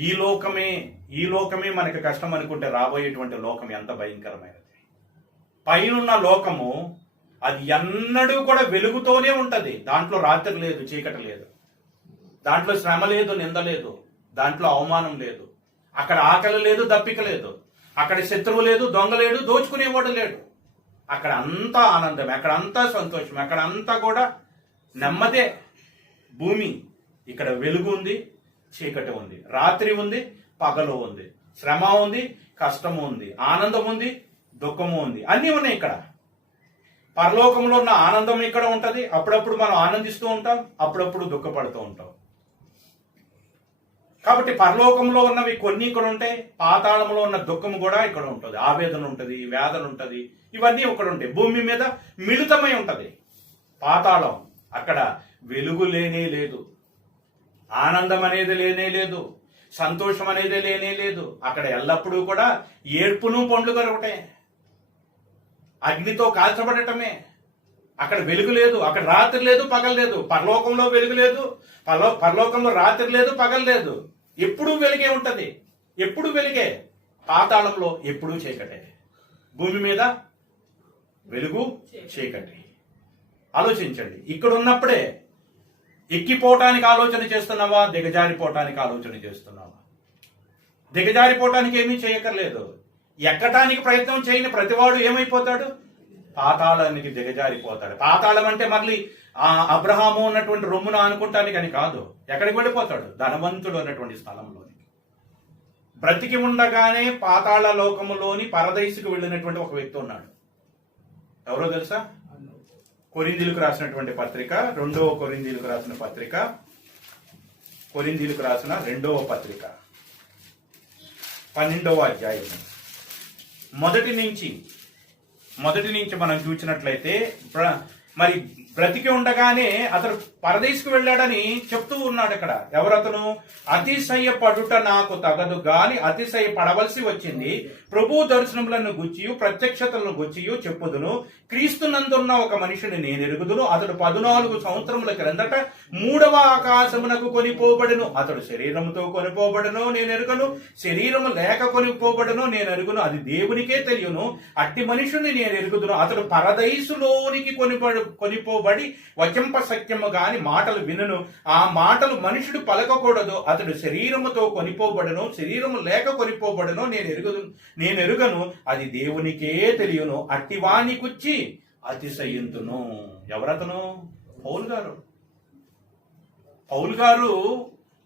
ఈ లోకమే మనకు కష్టం అనుకుంటే రాబోయేటువంటి లోకం ఎంత భయంకరమైనది. పైనున్న లోకము అది ఎన్నడూ కూడా వెలుగుతోనే ఉంటది. దాంట్లో రాత్రి లేదు, చీకటి లేదు, దాంట్లో శ్రమ లేదు, నింద లేదు, దాంట్లో అవమానం లేదు, అక్కడ ఆకలి లేదు, దప్పిక లేదు, అక్కడ శత్రువు లేదు, దొంగ లేడు, దోచుకునేవాడు లేడు. అక్కడ అంతా ఆనందం, అక్కడ అంతా సంతోషం, అక్కడ అంతా కూడా నెమ్మదే. భూమి ఇక్కడ వెలుగు ఉంది, చీకటి ఉంది, రాత్రి ఉంది, పగలు ఉంది, శ్రమ ఉంది, కష్టము ఉంది, ఆనందం ఉంది, దుఃఖము ఉంది, అన్నీ ఉన్నాయి ఇక్కడ. పరలోకంలో ఉన్న ఆనందం ఇక్కడ ఉంటది. అప్పుడప్పుడు మనం ఆనందిస్తూ ఉంటాం, అప్పుడప్పుడు దుఃఖపడుతూ ఉంటాం. కాబట్టి పరలోకంలో ఉన్నవి కొన్ని ఇక్కడ ఉంటాయి, పాతాళంలో ఉన్న దుఃఖము కూడా ఇక్కడ ఉంటుంది, ఆవేదన ఉంటుంది, వేదన ఉంటుంది, ఇవన్నీ ఇక్కడ ఉంటాయి. భూమి మీద మిళితమై ఉంటది పాతాళం. అక్కడ వెలుగు లేనే లేదు, ఆనందం అనేది లేనే లేదు, సంతోషం అనేది లేనే లేదు. అక్కడ ఎల్లప్పుడూ కూడా ఏడ్పును పండ్లు ఒకటే, అగ్నితో కాల్చబడటమే. అక్కడ వెలుగు లేదు, అక్కడ రాత్రి లేదు, పగలు లేదు. పరలోకంలో వెలుగు లేదు, పరలోకంలో రాత్రి లేదు, పగలు లేదు. ఎప్పుడూ వెలుగే ఉంటది, ఎప్పుడు వెలుగే. పాతాళంలో ఎప్పుడూ చీకటే. భూమి మీద వెలుగు చీకటి. ఆలోచించండి, ఇక్కడ ఉన్నప్పుడే ఎక్కిపోవటానికి ఆలోచన చేస్తున్నావా, దిగజారిపోవటానికి ఆలోచన చేస్తున్నావా? దిగజారిపోవటానికి ఏమీ చేయక్కర్లేదు. ఎక్కటానికి ప్రయత్నం చేయని ప్రతివాడు ఏమైపోతాడు? పాతాళానికి దిగజారిపోతాడు. పాతాళం అంటే మళ్ళీ అబ్రహాము ఉన్నటువంటి రొమ్మున అనుకుంటానికి అని కాదు. ఎక్కడికి వెళ్ళిపోతాడు? ధనవంతుడు అన్నటువంటి స్థలంలోనికి. బ్రతికి ఉండగానే పాతాళ లోకములోని పరదైసుకు వెళ్ళినటువంటి ఒక వ్యక్తి ఉన్నాడు. ఎవరో తెలుసా? కొరింథీయులకు రాసినటువంటి పత్రిక, 2వ కొరింథీయులకు రాసిన పత్రిక, కొరింథీయులకు రాసిన 2వ పత్రిక 12వ అధ్యాయం మొదటి నుంచి మనం చూసినట్లయితే, మరి బ్రతికి ఉండగానే అతడు పరదేశకు వెళ్ళాడని చెప్తూ ఉన్నాడు. ఇక్కడ ఎవరతను? అతిశయపడుట నాకు తగదు గాని అతిశయపడవలసి వచ్చింది. ప్రభు దర్శనములను గుచ్చియు ప్రత్యక్షతలను గుచ్చియు చెప్పుదును. క్రీస్తునందున్న ఒక మనిషిని నేను ఎరుగుదును. అతడు 14 సంవత్సరముల క్రిందట 3వ ఆకాశమునకు కొనిపోబడును. అతడు శరీరముతో కొనిపోబడును నేను ఎరుగను, శరీరము లేక కొనిపోబడును నేను ఎరుగును, అది దేవునికే తెలియను. అట్టి మనుషుని నేను ఎరుగుదును. అతడు పరదైసులోనికి కొనిపోబడి వచంప సత్యము గాని మాటలు వినును. ఆ మాటలు మనుషుడు పలకకూడదు. అతడు శరీరముతో కొనిపోబడును, శరీరము లేక కొనిపోబడును నేను ఎరుగను, అది దేవునికే తెలియను. అట్టివాని గుచ్చి అతిశయింతును. ఎవరతను? పౌలు గారు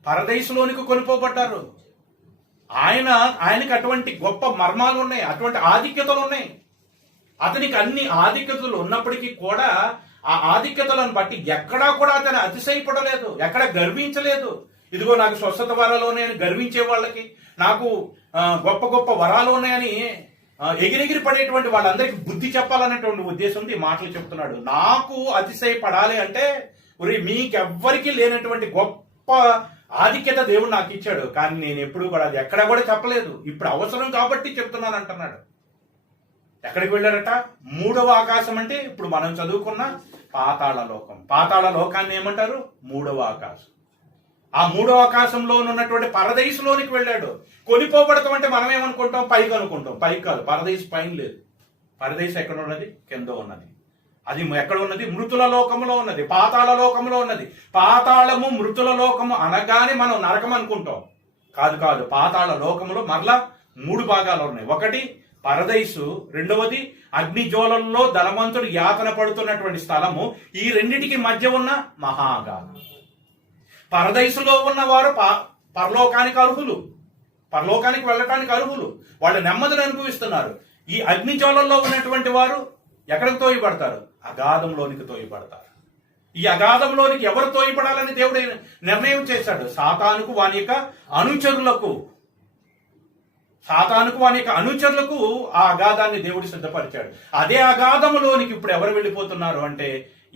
పరదేశంలోనికి కొనిపోబడ్డారు. ఆయనకి అటువంటి గొప్ప మర్మాలు ఉన్నాయి, అటువంటి ఆధిక్యతలు ఉన్నాయి. అతనికి అన్ని ఆధిక్యతలు ఉన్నప్పటికీ కూడా ఆ ఆధిక్యతలను బట్టి ఎక్కడా కూడా అతను అతిశయపడలేదు, ఎక్కడ గర్వించలేదు. ఇదిగో నాకు స్వస్థత వరాలు ఉన్నాయని గర్వించే వాళ్ళకి, నాకు గొప్ప గొప్ప వరాలు ఉన్నాయని ఎగిరెగిరి పడేటువంటి వాళ్ళందరికీ బుద్ధి చెప్పాలనేటువంటి ఉద్దేశంతో ఈ మాటలు చెప్తున్నాడు. నాకు అతిశయపడాలి అంటే, మీకెవ్వరికి లేనటువంటి గొప్ప ఆధిక్యత దేవుడు నాకు ఇచ్చాడు, కానీ నేను ఎప్పుడు కూడా అది ఎక్కడ కూడా చెప్పలేదు. ఇప్పుడు అవసరం కాబట్టి చెప్తున్నాను అంటున్నాడు. ఎక్కడికి వెళ్ళారట? 3వ ఆకాశం అంటే ఇప్పుడు మనం చదువుకున్న పాతాళ లోకం. పాతాళ లోకాన్ని ఏమంటారు? 3వ ఆకాశం. ఆ 3వ ఆకాశంలో ఉన్నటువంటి పరదేశంలోనికి వెళ్ళాడు. కొనిపోబడతాం అంటే మనం ఏమనుకుంటాం? పైకి అనుకుంటాం. పైకి కాదు, పరదేశం పైన లేదు. పరదేశం ఎక్కడ ఉన్నది? కింద ఉన్నది. అది ఎక్కడ ఉన్నది? మృతుల లోకములో ఉన్నది, పాతాళ లోకములో ఉన్నది. పాతాళము మృతుల లోకము అనగానే మనం నరకం అనుకుంటాం. కాదు. పాతాళ లోకములో మరలా 3 భాగాలు ఉన్నాయి. ఒకటి పరదైసు, రెండవది అగ్నిజ్వాలల్లో ధనవంతుడు యాతన పడుతున్నటువంటి స్థలము. ఈ రెండిటికి మధ్య ఉన్న మహాగాధం. పరదైసులో ఉన్నవారు పరలోకానికి అర్హులు, పరలోకానికి వెళ్ళటానికి అర్హులు, వాళ్ళు నెమ్మదిని అనుభవిస్తున్నారు. ఈ అగ్నిజ్వాలల్లో ఉన్నటువంటి వారు ఎక్కడికి తోయబడతారు? అగాధంలోనికి తోయబడతారు. ఈ అగాధంలోనికి ఎవరు తోయబడాలని దేవుడు నిర్ణయం చేశాడు? సాతానుకు వాని యొక్క అనుచరులకు ఆ అగాధాన్ని దేవుడు సిద్ధపరిచాడు. అదే అగాధములోనికి ఇప్పుడు ఎవరు వెళ్ళిపోతున్నారు అంటే,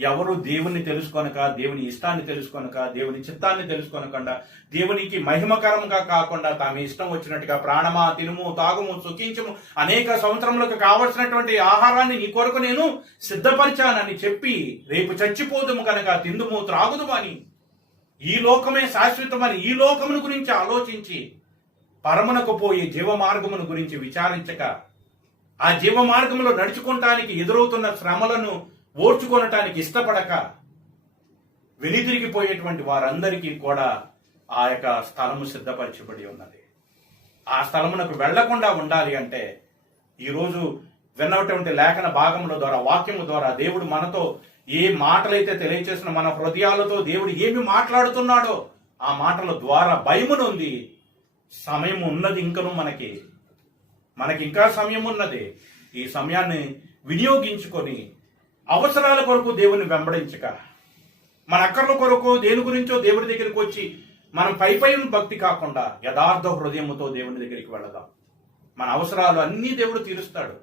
ఎవరు దేవుని తెలుసుకొనక, దేవుని ఇష్టాన్ని తెలుసుకొనక, దేవుని చిత్తాన్ని తెలుసుకొనకుండా, దేవునికి మహిమకరంగా కాకుండా తాము ఇష్టం వచ్చినట్టుగా ప్రాణమా తినుము తాగుము సుఖించము, అనేక సంవత్సరములకు కావలసినటువంటి ఆహారాన్ని నీ కొరకు నేను సిద్ధపరిచానని చెప్పి, రేపు చచ్చిపోదుము కనుక తిందుము త్రాగుదుము అని, ఈ లోకమే శాశ్వతమని ఈ లోకమును గురించి ఆలోచించి పరమునకు పోయి జీవ మార్గమును గురించి విచారించక, ఆ జీవ మార్గంలో నడుచుకోవటానికి ఎదురవుతున్న శ్రమలను ఓర్చుకొనటానికి ఇష్టపడక వెనుదిరిగిపోయేటువంటి వారందరికీ కూడా ఆ యొక్క స్థలము సిద్ధపరచబడి ఉన్నది. ఆ స్థలమునకు వెళ్లకుండా ఉండాలి అంటే, ఈరోజు విన్నటువంటి లేఖన భాగముల ద్వారా, వాక్యము ద్వారా దేవుడు మనతో ఏ మాటలైతే తెలియచేసిన మన హృదయాలతో దేవుడు ఏమి మాట్లాడుతున్నాడో ఆ మాటల ద్వారా భయమునుంది. సమయం ఉన్నది, ఇంకను మనకి ఇంకా సమయం ఉన్నది. ఈ సమయాన్ని వినియోగించుకొని అవసరాల కొరకు దేవుని వెంబడించక, మన అక్కర్ల కొరకు దేని గురించో దేవుడి దగ్గరికి వచ్చి మనం పై భక్తి కాకుండా యథార్థ హృదయముతో దేవుని దగ్గరికి వెళదాం. మన అవసరాలు అన్నీ దేవుడు తీరుస్తాడు.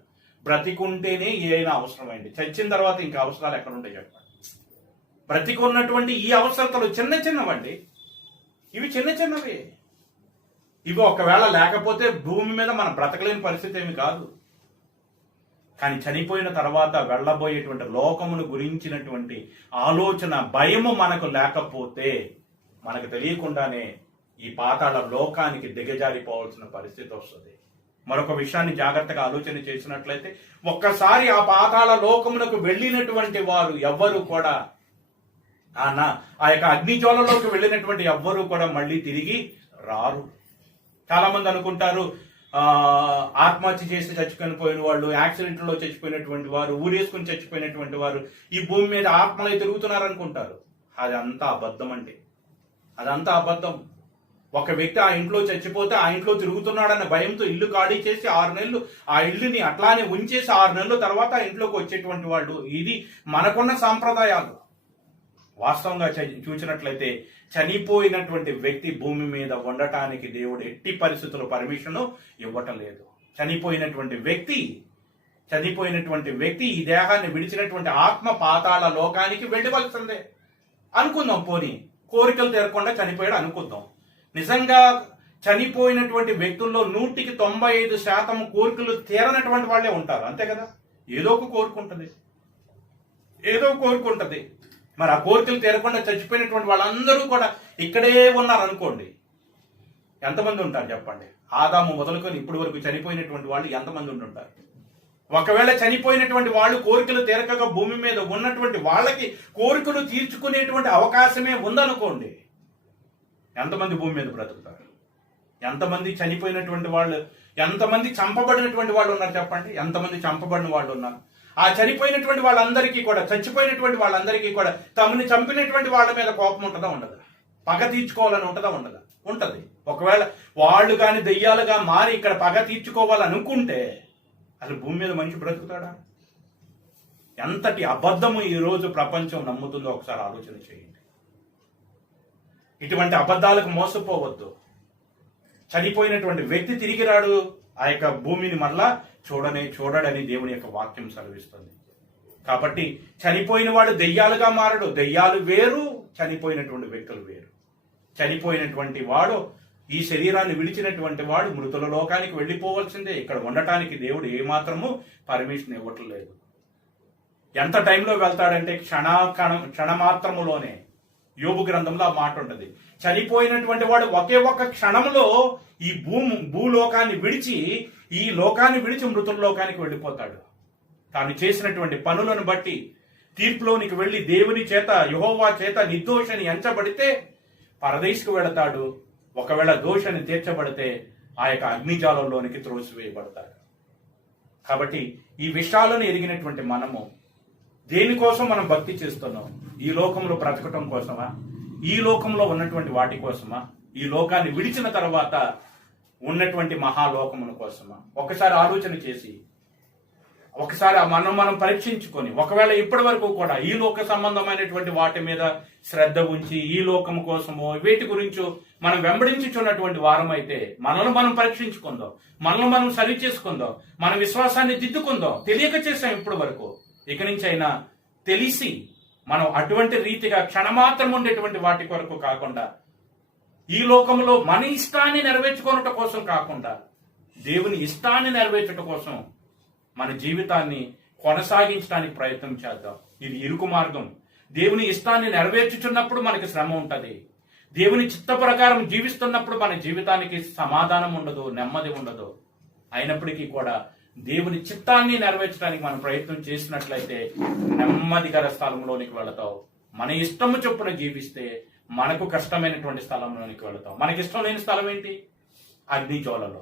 బ్రతికుంటేనే ఏదైనా అవసరమైంది, చచ్చిన తర్వాత ఇంకా అవసరాలు ఎక్కడ ఉంటాయి చెప్పండి? బ్రతికున్నటువంటి ఈ అవసరతలు చిన్నవండి, ఇవి చిన్నవే. ఇవి ఒకవేళ లేకపోతే భూమి మీద మనం బ్రతకలేని పరిస్థితి ఏమి కాదు. కానీ చనిపోయిన తర్వాత వెళ్ళబోయేటువంటి లోకమును గురించినటువంటి ఆలోచన, భయము మనకు లేకపోతే మనకు తెలియకుండానే ఈ పాతాళ లోకానికి దిగజారిపోవాల్సిన పరిస్థితి వస్తుంది. మరొక విషయాన్ని జాగ్రత్తగా ఆలోచన చేసినట్లయితే, ఒక్కసారి ఆ పాతాళ లోకమునకు వెళ్ళినటువంటి వారు ఎవ్వరూ కూడా ఆ యొక్క అగ్నిజ్వాలలోకి వెళ్ళినటువంటి ఎవ్వరూ కూడా మళ్ళీ తిరిగి రారు. చాలా మంది అనుకుంటారు ఆత్మహత్య చేసి చచ్చిపోయిన వాళ్ళు, యాక్సిడెంట్లో చచ్చిపోయినటువంటి వారు, ఊరేసుకుని చచ్చిపోయినటువంటి వారు ఈ భూమి మీద ఆత్మలై తిరుగుతున్నారు అనుకుంటారు. అదంతా అబద్ధం అండి, అదంతా అబద్ధం. ఒక వ్యక్తి ఆ ఇంట్లో చచ్చిపోతే ఆ ఇంట్లో తిరుగుతున్నాడన్న భయంతో ఇల్లు ఖాళీ చేసి 6 నెలలు ఆ ఇల్లుని అట్లానే ఉంచేసి 6 నెలల తర్వాత ఆ ఇంట్లోకి వచ్చేటువంటి వాళ్ళు. ఇది మనకున్న సాంప్రదాయాలు. వాస్తవంగా చూసినట్లయితే చనిపోయినటువంటి వ్యక్తి భూమి మీద ఉండటానికి దేవుడు ఎట్టి పరిస్థితుల్లో పర్మిషన్ ఇవ్వటం లేదు. చనిపోయినటువంటి వ్యక్తి ఈ దేహాన్ని విడిచినటువంటి ఆత్మ పాతాళ లోకానికి వెళ్ళవలసిందే అనుకుందాం. పోనీ కోరికలు తీరకుండా చనిపోయాడు అనుకుందాం. నిజంగా చనిపోయినటువంటి వ్యక్తుల్లో 100% కోరికలు తీరనటువంటి వాళ్ళే ఉంటారు, అంతే కదా. ఏదో ఒక కోరిక ఉంటుంది. మరి ఆ కోరికలు తీరకుండా చచ్చిపోయినటువంటి వాళ్ళందరూ కూడా ఇక్కడే ఉన్నారు అనుకోండి, ఎంతమంది ఉంటారు చెప్పండి? ఆదాము మొదలుకొని ఇప్పటి వరకు చనిపోయినటువంటి వాళ్ళు ఎంతమంది ఉంటారు? ఒకవేళ చనిపోయినటువంటి వాళ్ళు కోరికలు తీరకగా భూమి మీద ఉన్నటువంటి వాళ్ళకి కోరికలు తీర్చుకునేటువంటి అవకాశమే ఉందనుకోండి, ఎంతమంది భూమి మీద బ్రతుకుతారు? ఎంతమంది చనిపోయినటువంటి వాళ్ళు, ఎంతమంది చంపబడినటువంటి వాళ్ళు ఉన్నారు చెప్పండి? ఎంతమంది చంపబడిన వాళ్ళు ఉన్నారు? ఆ చనిపోయినటువంటి వాళ్ళందరికీ కూడా, చచ్చిపోయినటువంటి వాళ్ళందరికీ కూడా తమని చంపినటువంటి వాళ్ళ మీద కోపం ఉంటుందా ఉండదా? పగ తీర్చుకోవాలని ఉంటుందా ఉండదా? ఉంటది. ఒకవేళ వాళ్ళు కానీ దెయ్యాలుగా మారి ఇక్కడ పగ తీర్చుకోవాలనుకుంటే అసలు భూమి మీద మనిషి బ్రతుకుతాడా? ఎంతటి అబద్ధము ఈరోజు ప్రపంచం నమ్ముతుందో ఒకసారి ఆలోచన చేయండి. ఇటువంటి అబద్ధాలకు మోసపోవద్దు. చనిపోయినటువంటి వ్యక్తి తిరిగి రాడు, ఆ యొక్క భూమిని మరలా చూడడని దేవుని యొక్క వాక్యం సెలవిస్తుంది. కాబట్టి చనిపోయిన వాడు దెయ్యాలుగా మారడు. దెయ్యాలు వేరు, చనిపోయినటువంటి వ్యక్తులు వేరు. చనిపోయినటువంటి వాడు, ఈ శరీరాన్ని విడిచినటువంటి వాడు మృతుల లోకానికి వెళ్ళిపోవలసిందే. ఇక్కడ ఉండటానికి దేవుడు ఏమాత్రము పర్మిషన్ ఇవ్వటం లేదు. ఎంత టైంలో వెళ్తాడంటే క్షణమాత్రములోనే. యోబు గ్రంథంలో ఆ మాట ఉంటుంది. చనిపోయినటువంటి వాడు ఒకే ఒక్క క్షణంలో ఈ భూలోకాన్ని విడిచి, ఈ లోకాన్ని విడిచి మృతుల లోకానికి వెళ్ళిపోతాడు. తాను చేసినటువంటి పనులను బట్టి తీర్పులోనికి వెళ్ళి దేవుని చేత, యెహోవా చేత నిర్దోషని ఎంచబడితే పరదేశకు వెళతాడు. ఒకవేళ దోషాన్ని తీర్చబడితే ఆ యొక్క అగ్నిజాలంలోనికి త్రోసివేయబడతాడు. కాబట్టి ఈ విషయాలను ఎరిగినటువంటి మనము దేనికోసం మనం భక్తి చేస్తున్నాం? ఈ లోకంలో బ్రతకటం కోసమా? ఈ లోకంలో ఉన్నటువంటి వాటి కోసమా? ఈ లోకాన్ని విడిచిన తర్వాత ఉన్నటువంటి మహాలోకముల కోసమా? ఒకసారి ఆలోచన చేసి, ఒకసారి మనం పరీక్షించుకొని, ఒకవేళ ఇప్పటి వరకు కూడా ఈ లోక సంబంధమైనటువంటి వాటి మీద శ్రద్ధ ఉంచి, ఈ లోకం కోసమో వీటి గురించో మనం వెంబడించుచున్నటువంటి వారం అయితే మనల్ని మనం పరీక్షించుకుందాం, మనల్ని మనం సరి చేసుకుందాం, మన విశ్వాసాన్ని దిద్దుకుందాం. తెలియక చేసాం ఇప్పటి వరకు. ఇక నుంచి అయినా తెలిసి మనం అటువంటి రీతిగా క్షణమాత్రం ఉండేటువంటి వాటి కొరకు కాకుండా, ఈ లోకంలో మన ఇష్టాన్ని నెరవేర్చుకోవట కోసం కాకుండా, దేవుని ఇష్టాన్ని నెరవేర్చడం కోసం మన జీవితాన్ని కొనసాగించడానికి ప్రయత్నం చేద్దాం. ఇది ఇరుకు మార్గం. దేవుని ఇష్టాన్ని నెరవేర్చుచున్నప్పుడు మనకి శ్రమ ఉంటుంది. దేవుని చిత్త ప్రకారం జీవిస్తున్నప్పుడు మన జీవితానికి సమాధానం ఉండదు, నెమ్మది ఉండదు. అయినప్పటికీ కూడా దేవుని చిత్తాన్ని నెరవేర్చడానికి మనం ప్రయత్నం చేసినట్లయితే నెమ్మదికర స్థలంలోనికి వెళతావు. మన ఇష్టము చొప్పున జీవిస్తే మనకు కష్టమైనటువంటి స్థలంలోనికి వెళతాం. మనకిష్టం లేని స్థలం ఏంటి? అగ్నిజ్వాలలో.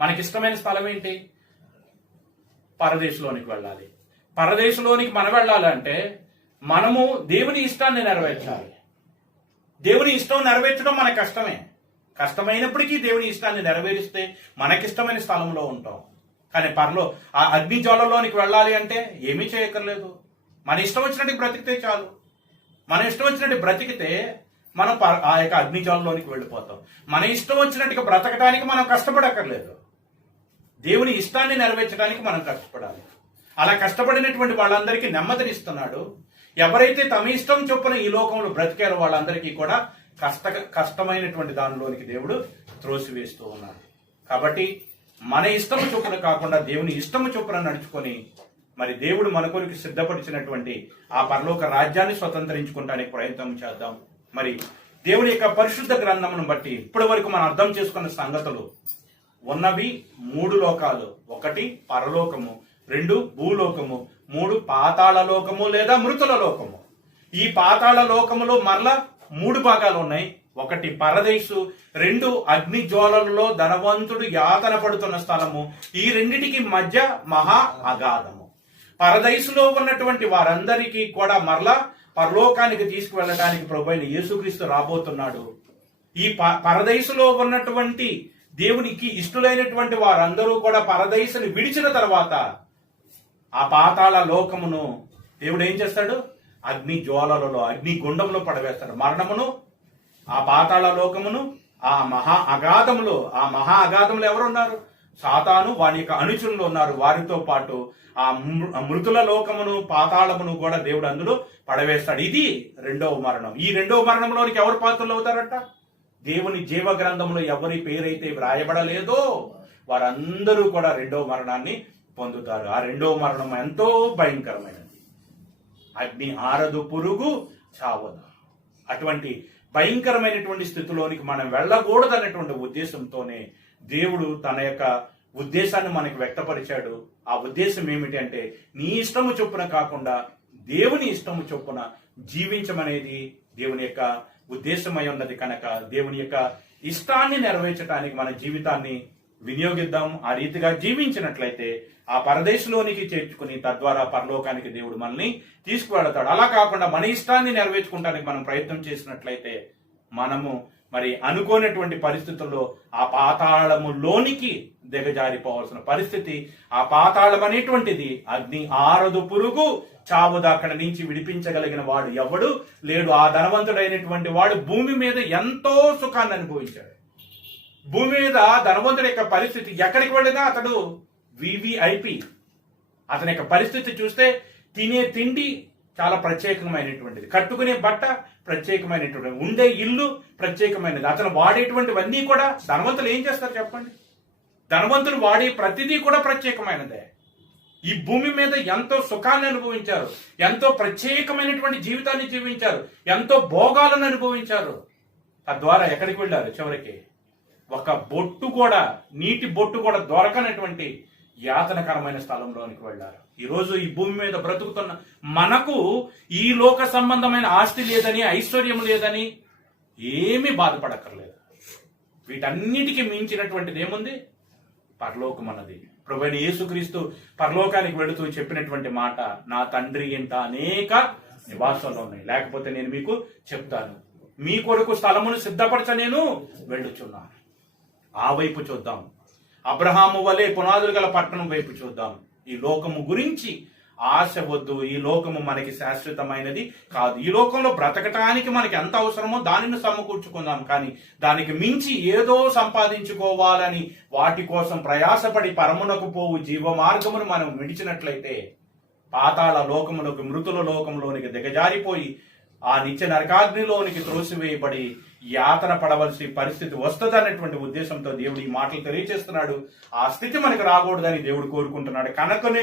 మనకిష్టమైన స్థలం ఏంటి? పరదేశంలోనికి వెళ్ళాలి. పరదేశంలోనికి మనం వెళ్ళాలంటే మనము దేవుని ఇష్టాన్ని నెరవేర్చాలి. దేవుని ఇష్టం నెరవేర్చడం మన కష్టమే. కష్టమైనప్పటికీ దేవుని ఇష్టాన్ని నెరవేరిస్తే మనకిష్టమైన స్థలంలో ఉంటాం. కానీ ఆ అగ్నిజ్వాలలోనికి వెళ్ళాలి అంటే ఏమీ చేయక్కర్లేదు. మన ఇష్టం వచ్చినట్టు బ్రతికితే చాలు. మన ఇష్టం వచ్చినట్టు బ్రతికితే మనం ఆ యొక్క అగ్నిజ్వాలలోనికి వెళ్ళిపోతాం. మన ఇష్టం వచ్చినట్టుగా బ్రతకడానికి మనం కష్టపడక్కర్లేదు. దేవుని ఇష్టాన్ని నెరవేర్చడానికి మనం కష్టపడాలి. అలా కష్టపడినటువంటి వాళ్ళందరికీ నెమ్మదినిస్తున్నాడు. ఎవరైతే తమ ఇష్టం చొప్పున ఈ లోకంలో బ్రతికారో వాళ్ళందరికీ కూడా కష్టమైనటువంటి దానిలోనికి దేవుడు త్రోసివేస్తూ ఉన్నాడు. కాబట్టి మన ఇష్టము చొప్పున కాకుండా దేవుని ఇష్టము చొప్పున నడుచుకొని మరి దేవుడు మన కొరకు సిద్ధపరిచినటువంటి ఆ పరలోక రాజ్యాన్ని స్వతంత్రించుకోవడానికి ప్రయత్నం చేద్దాం. మరి దేవుని యొక్క పరిశుద్ధ గ్రంథమును బట్టి ఇప్పటి వరకు మనం అర్థం చేసుకున్న సంగతులు ఉన్నవి 3 లోకాలు. 1 పరలోకము, 2 భూలోకము, 3 పాతాళ లోకము లేదా మృతుల లోకము. ఈ పాతాళ లోకములో మరలా 3 భాగాలు ఉన్నాయి. 1 పరదేశు, 2 అగ్ని జ్వాలలలో ధనవంతుడు యాతన పడుతున్న స్థలము. ఈ రెండిటికి మధ్య మహా అగాధము. పరదేశులో ఉన్నటువంటి వారందరికీ కూడా మరలా పరలోకానికి తీసుకువెళ్ళడానికి ప్రభువైన యేసుక్రీస్తు రాబోతున్నాడు. ఈ పరదేశులో ఉన్నటువంటి దేవునికి ఇష్టలైనటువంటి వారందరూ కూడా పరదేశుని విడిచిన తర్వాత ఆ పాతాళ లోకమును దేవుడు ఏం చేస్తాడు? అగ్ని జ్వాలలలో, అగ్ని గుండంలో పడవేస్తాడు. మరణమును, ఆ పాతాళ లోకమును, ఆ మహా అగాధములో ఎవరు ఉన్నారు? సాతాను, వాని యొక్క అనుచరులు ఉన్నారు. వారితో పాటు ఆ మృతుల లోకమును, పాతాళమును కూడా దేవుడు అందులో పడవేస్తాడు. ఇది 2వ మరణం. ఈ 2వ మరణంలోనికి ఎవరు పాత్రలు అవుతారట? దేవుని జీవ గ్రంథంలో ఎవరి పేరైతే వ్రాయబడలేదో వారందరూ కూడా 2వ మరణాన్ని పొందుతారు. ఆ 2వ మరణం ఎంతో భయంకరమైనది. అగ్ని ఆరదు, పురుగు చావదు. అటువంటి భయంకరమైనటువంటి స్థితిలోనికి మనం వెళ్ళకూడదనేటువంటి ఉద్దేశంతోనే దేవుడు తన యొక్క ఉద్దేశాన్ని మనకి వ్యక్తపరిచాడు. ఆ ఉద్దేశం ఏమిటి అంటే, నీ ఇష్టము చొప్పున కాకుండా దేవుని ఇష్టము చొప్పున జీవించమనేది దేవుని యొక్క ఉద్దేశమై ఉన్నది. కనుక దేవుని యొక్క ఇష్టాన్ని నెరవేర్చడానికి మన జీవితాన్ని వినియోగిద్దాం. ఆ రీతిగా జీవించినట్లయితే ఆ పరదేశంలోనికి చేర్చుకుని తద్వారా పరలోకానికి దేవుడు మనల్ని తీసుకువెళతాడు. అలా కాకుండా మన ఇష్టాన్ని నెరవేర్చుకోవడానికి మనం ప్రయత్నం చేసినట్లయితే మనము మరి అనుకోనటువంటి పరిస్థితుల్లో ఆ పాతాళములోనికి దిగజారిపోవాల్సిన పరిస్థితి. ఆ పాతాళం అనేటువంటిది అగ్ని ఆరదు, పురుగు చావుదు. అక్కడి నుంచి విడిపించగలిగిన వాడు ఎవడు లేడు. ఆ ధనవంతుడైనటువంటి వాడు భూమి మీద ఎంతో సుఖాన్ని అనుభవించాడు. భూమి మీద ధనవంతుడి యొక్క పరిస్థితి ఎక్కడికి వెళ్ళినా అతడు వివిఐపి. అతని యొక్క పరిస్థితి చూస్తే తినే తిండి చాలా ప్రత్యేకమైనటువంటిది, కట్టుకునే బట్ట ప్రత్యేకమైనటువంటిది, ఉండే ఇల్లు ప్రత్యేకమైనది. అతను వాడేటువంటివన్నీ కూడా ధనవంతులు ఏం చేస్తారు చెప్పండి? ధనవంతులు వాడే ప్రతిదీ కూడా ప్రత్యేకమైనదే. ఈ భూమి మీద ఎంతో సుఖాన్ని అనుభవించారు, ఎంతో ప్రత్యేకమైనటువంటి జీవితాన్ని జీవించారు, ఎంతో భోగాలను అనుభవించారు. తద్వారా ఎక్కడికి వెళ్ళారు? చివరికి ఒక బొట్టు కూడా, నీటి బొట్టు కూడా దొరకనటువంటి యాతనకరమైన స్థలంలోనికి వెళ్ళారు. ఈరోజు ఈ భూమి మీద బ్రతుకుతున్న మనకు ఈ లోక సంబంధమైన ఆస్తి లేదని, ఐశ్వర్యం లేదని ఏమీ బాధపడక్కర్లేదు. వీటన్నిటికీ మించినటువంటిది ఏముంది? పరలోకం అన్నది. ప్రభువైన యేసుక్రీస్తు పరలోకానికి వెళుతూ చెప్పినటువంటి మాట, నా తండ్రి ఇంట అనేక నివాసాలు ఉన్నాయి, లేకపోతే నేను మీకు చెప్తాను. మీ కొరకు స్థలమును సిద్ధపరచ నేను వెళ్ళుచున్నాను. ఆ వైపు చూద్దాం. అబ్రహాము వలె పునాదులు గల పట్టణం వైపు చూద్దాం. ఈ లోకము గురించి ఆశ వద్దు. ఈ లోకము మనకి శాశ్వతమైనది కాదు. ఈ లోకంలో బ్రతకటానికి మనకి ఎంత అవసరమో దానిని సమకూర్చుకుందాం. కానీ దానికి మించి ఏదో సంపాదించుకోవాలని వాటి కోసం ప్రయాసపడి పరమునకు పోవు జీవ మార్గమును మనం విడిచినట్లయితే పాతాళ లోకములకు, మృతుల లోకంలోనికి దిగజారిపోయి ఆ నిత్య నరకాగ్నిలోనికి త్రోసివేయబడి యాతన పడవలసి పరిస్థితి వస్తుందన్నటువంటి ఉద్దేశంతో దేవుడు ఈ మాటలు తెలియజేస్తున్నాడు. ఆ స్థితి మనకు రాకూడదని దేవుడు కోరుకుంటున్నాడు. కనుకనే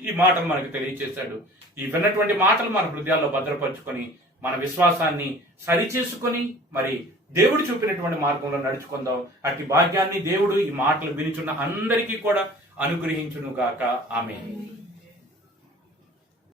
ఈ మాటలు మనకు తెలియజేశాడు. ఈ విన్నటువంటి మాటలు మన హృదయాల్లో భద్రపరుచుకొని మన విశ్వాసాన్ని సరిచేసుకొని మరి దేవుడు చూపినటువంటి మార్గంలో నడుచుకుందాం. అట్టి భాగ్యాన్ని దేవుడు ఈ మాటలు వినిచున్న అందరికీ కూడా అనుగ్రహించును గాక. ఆమేన్.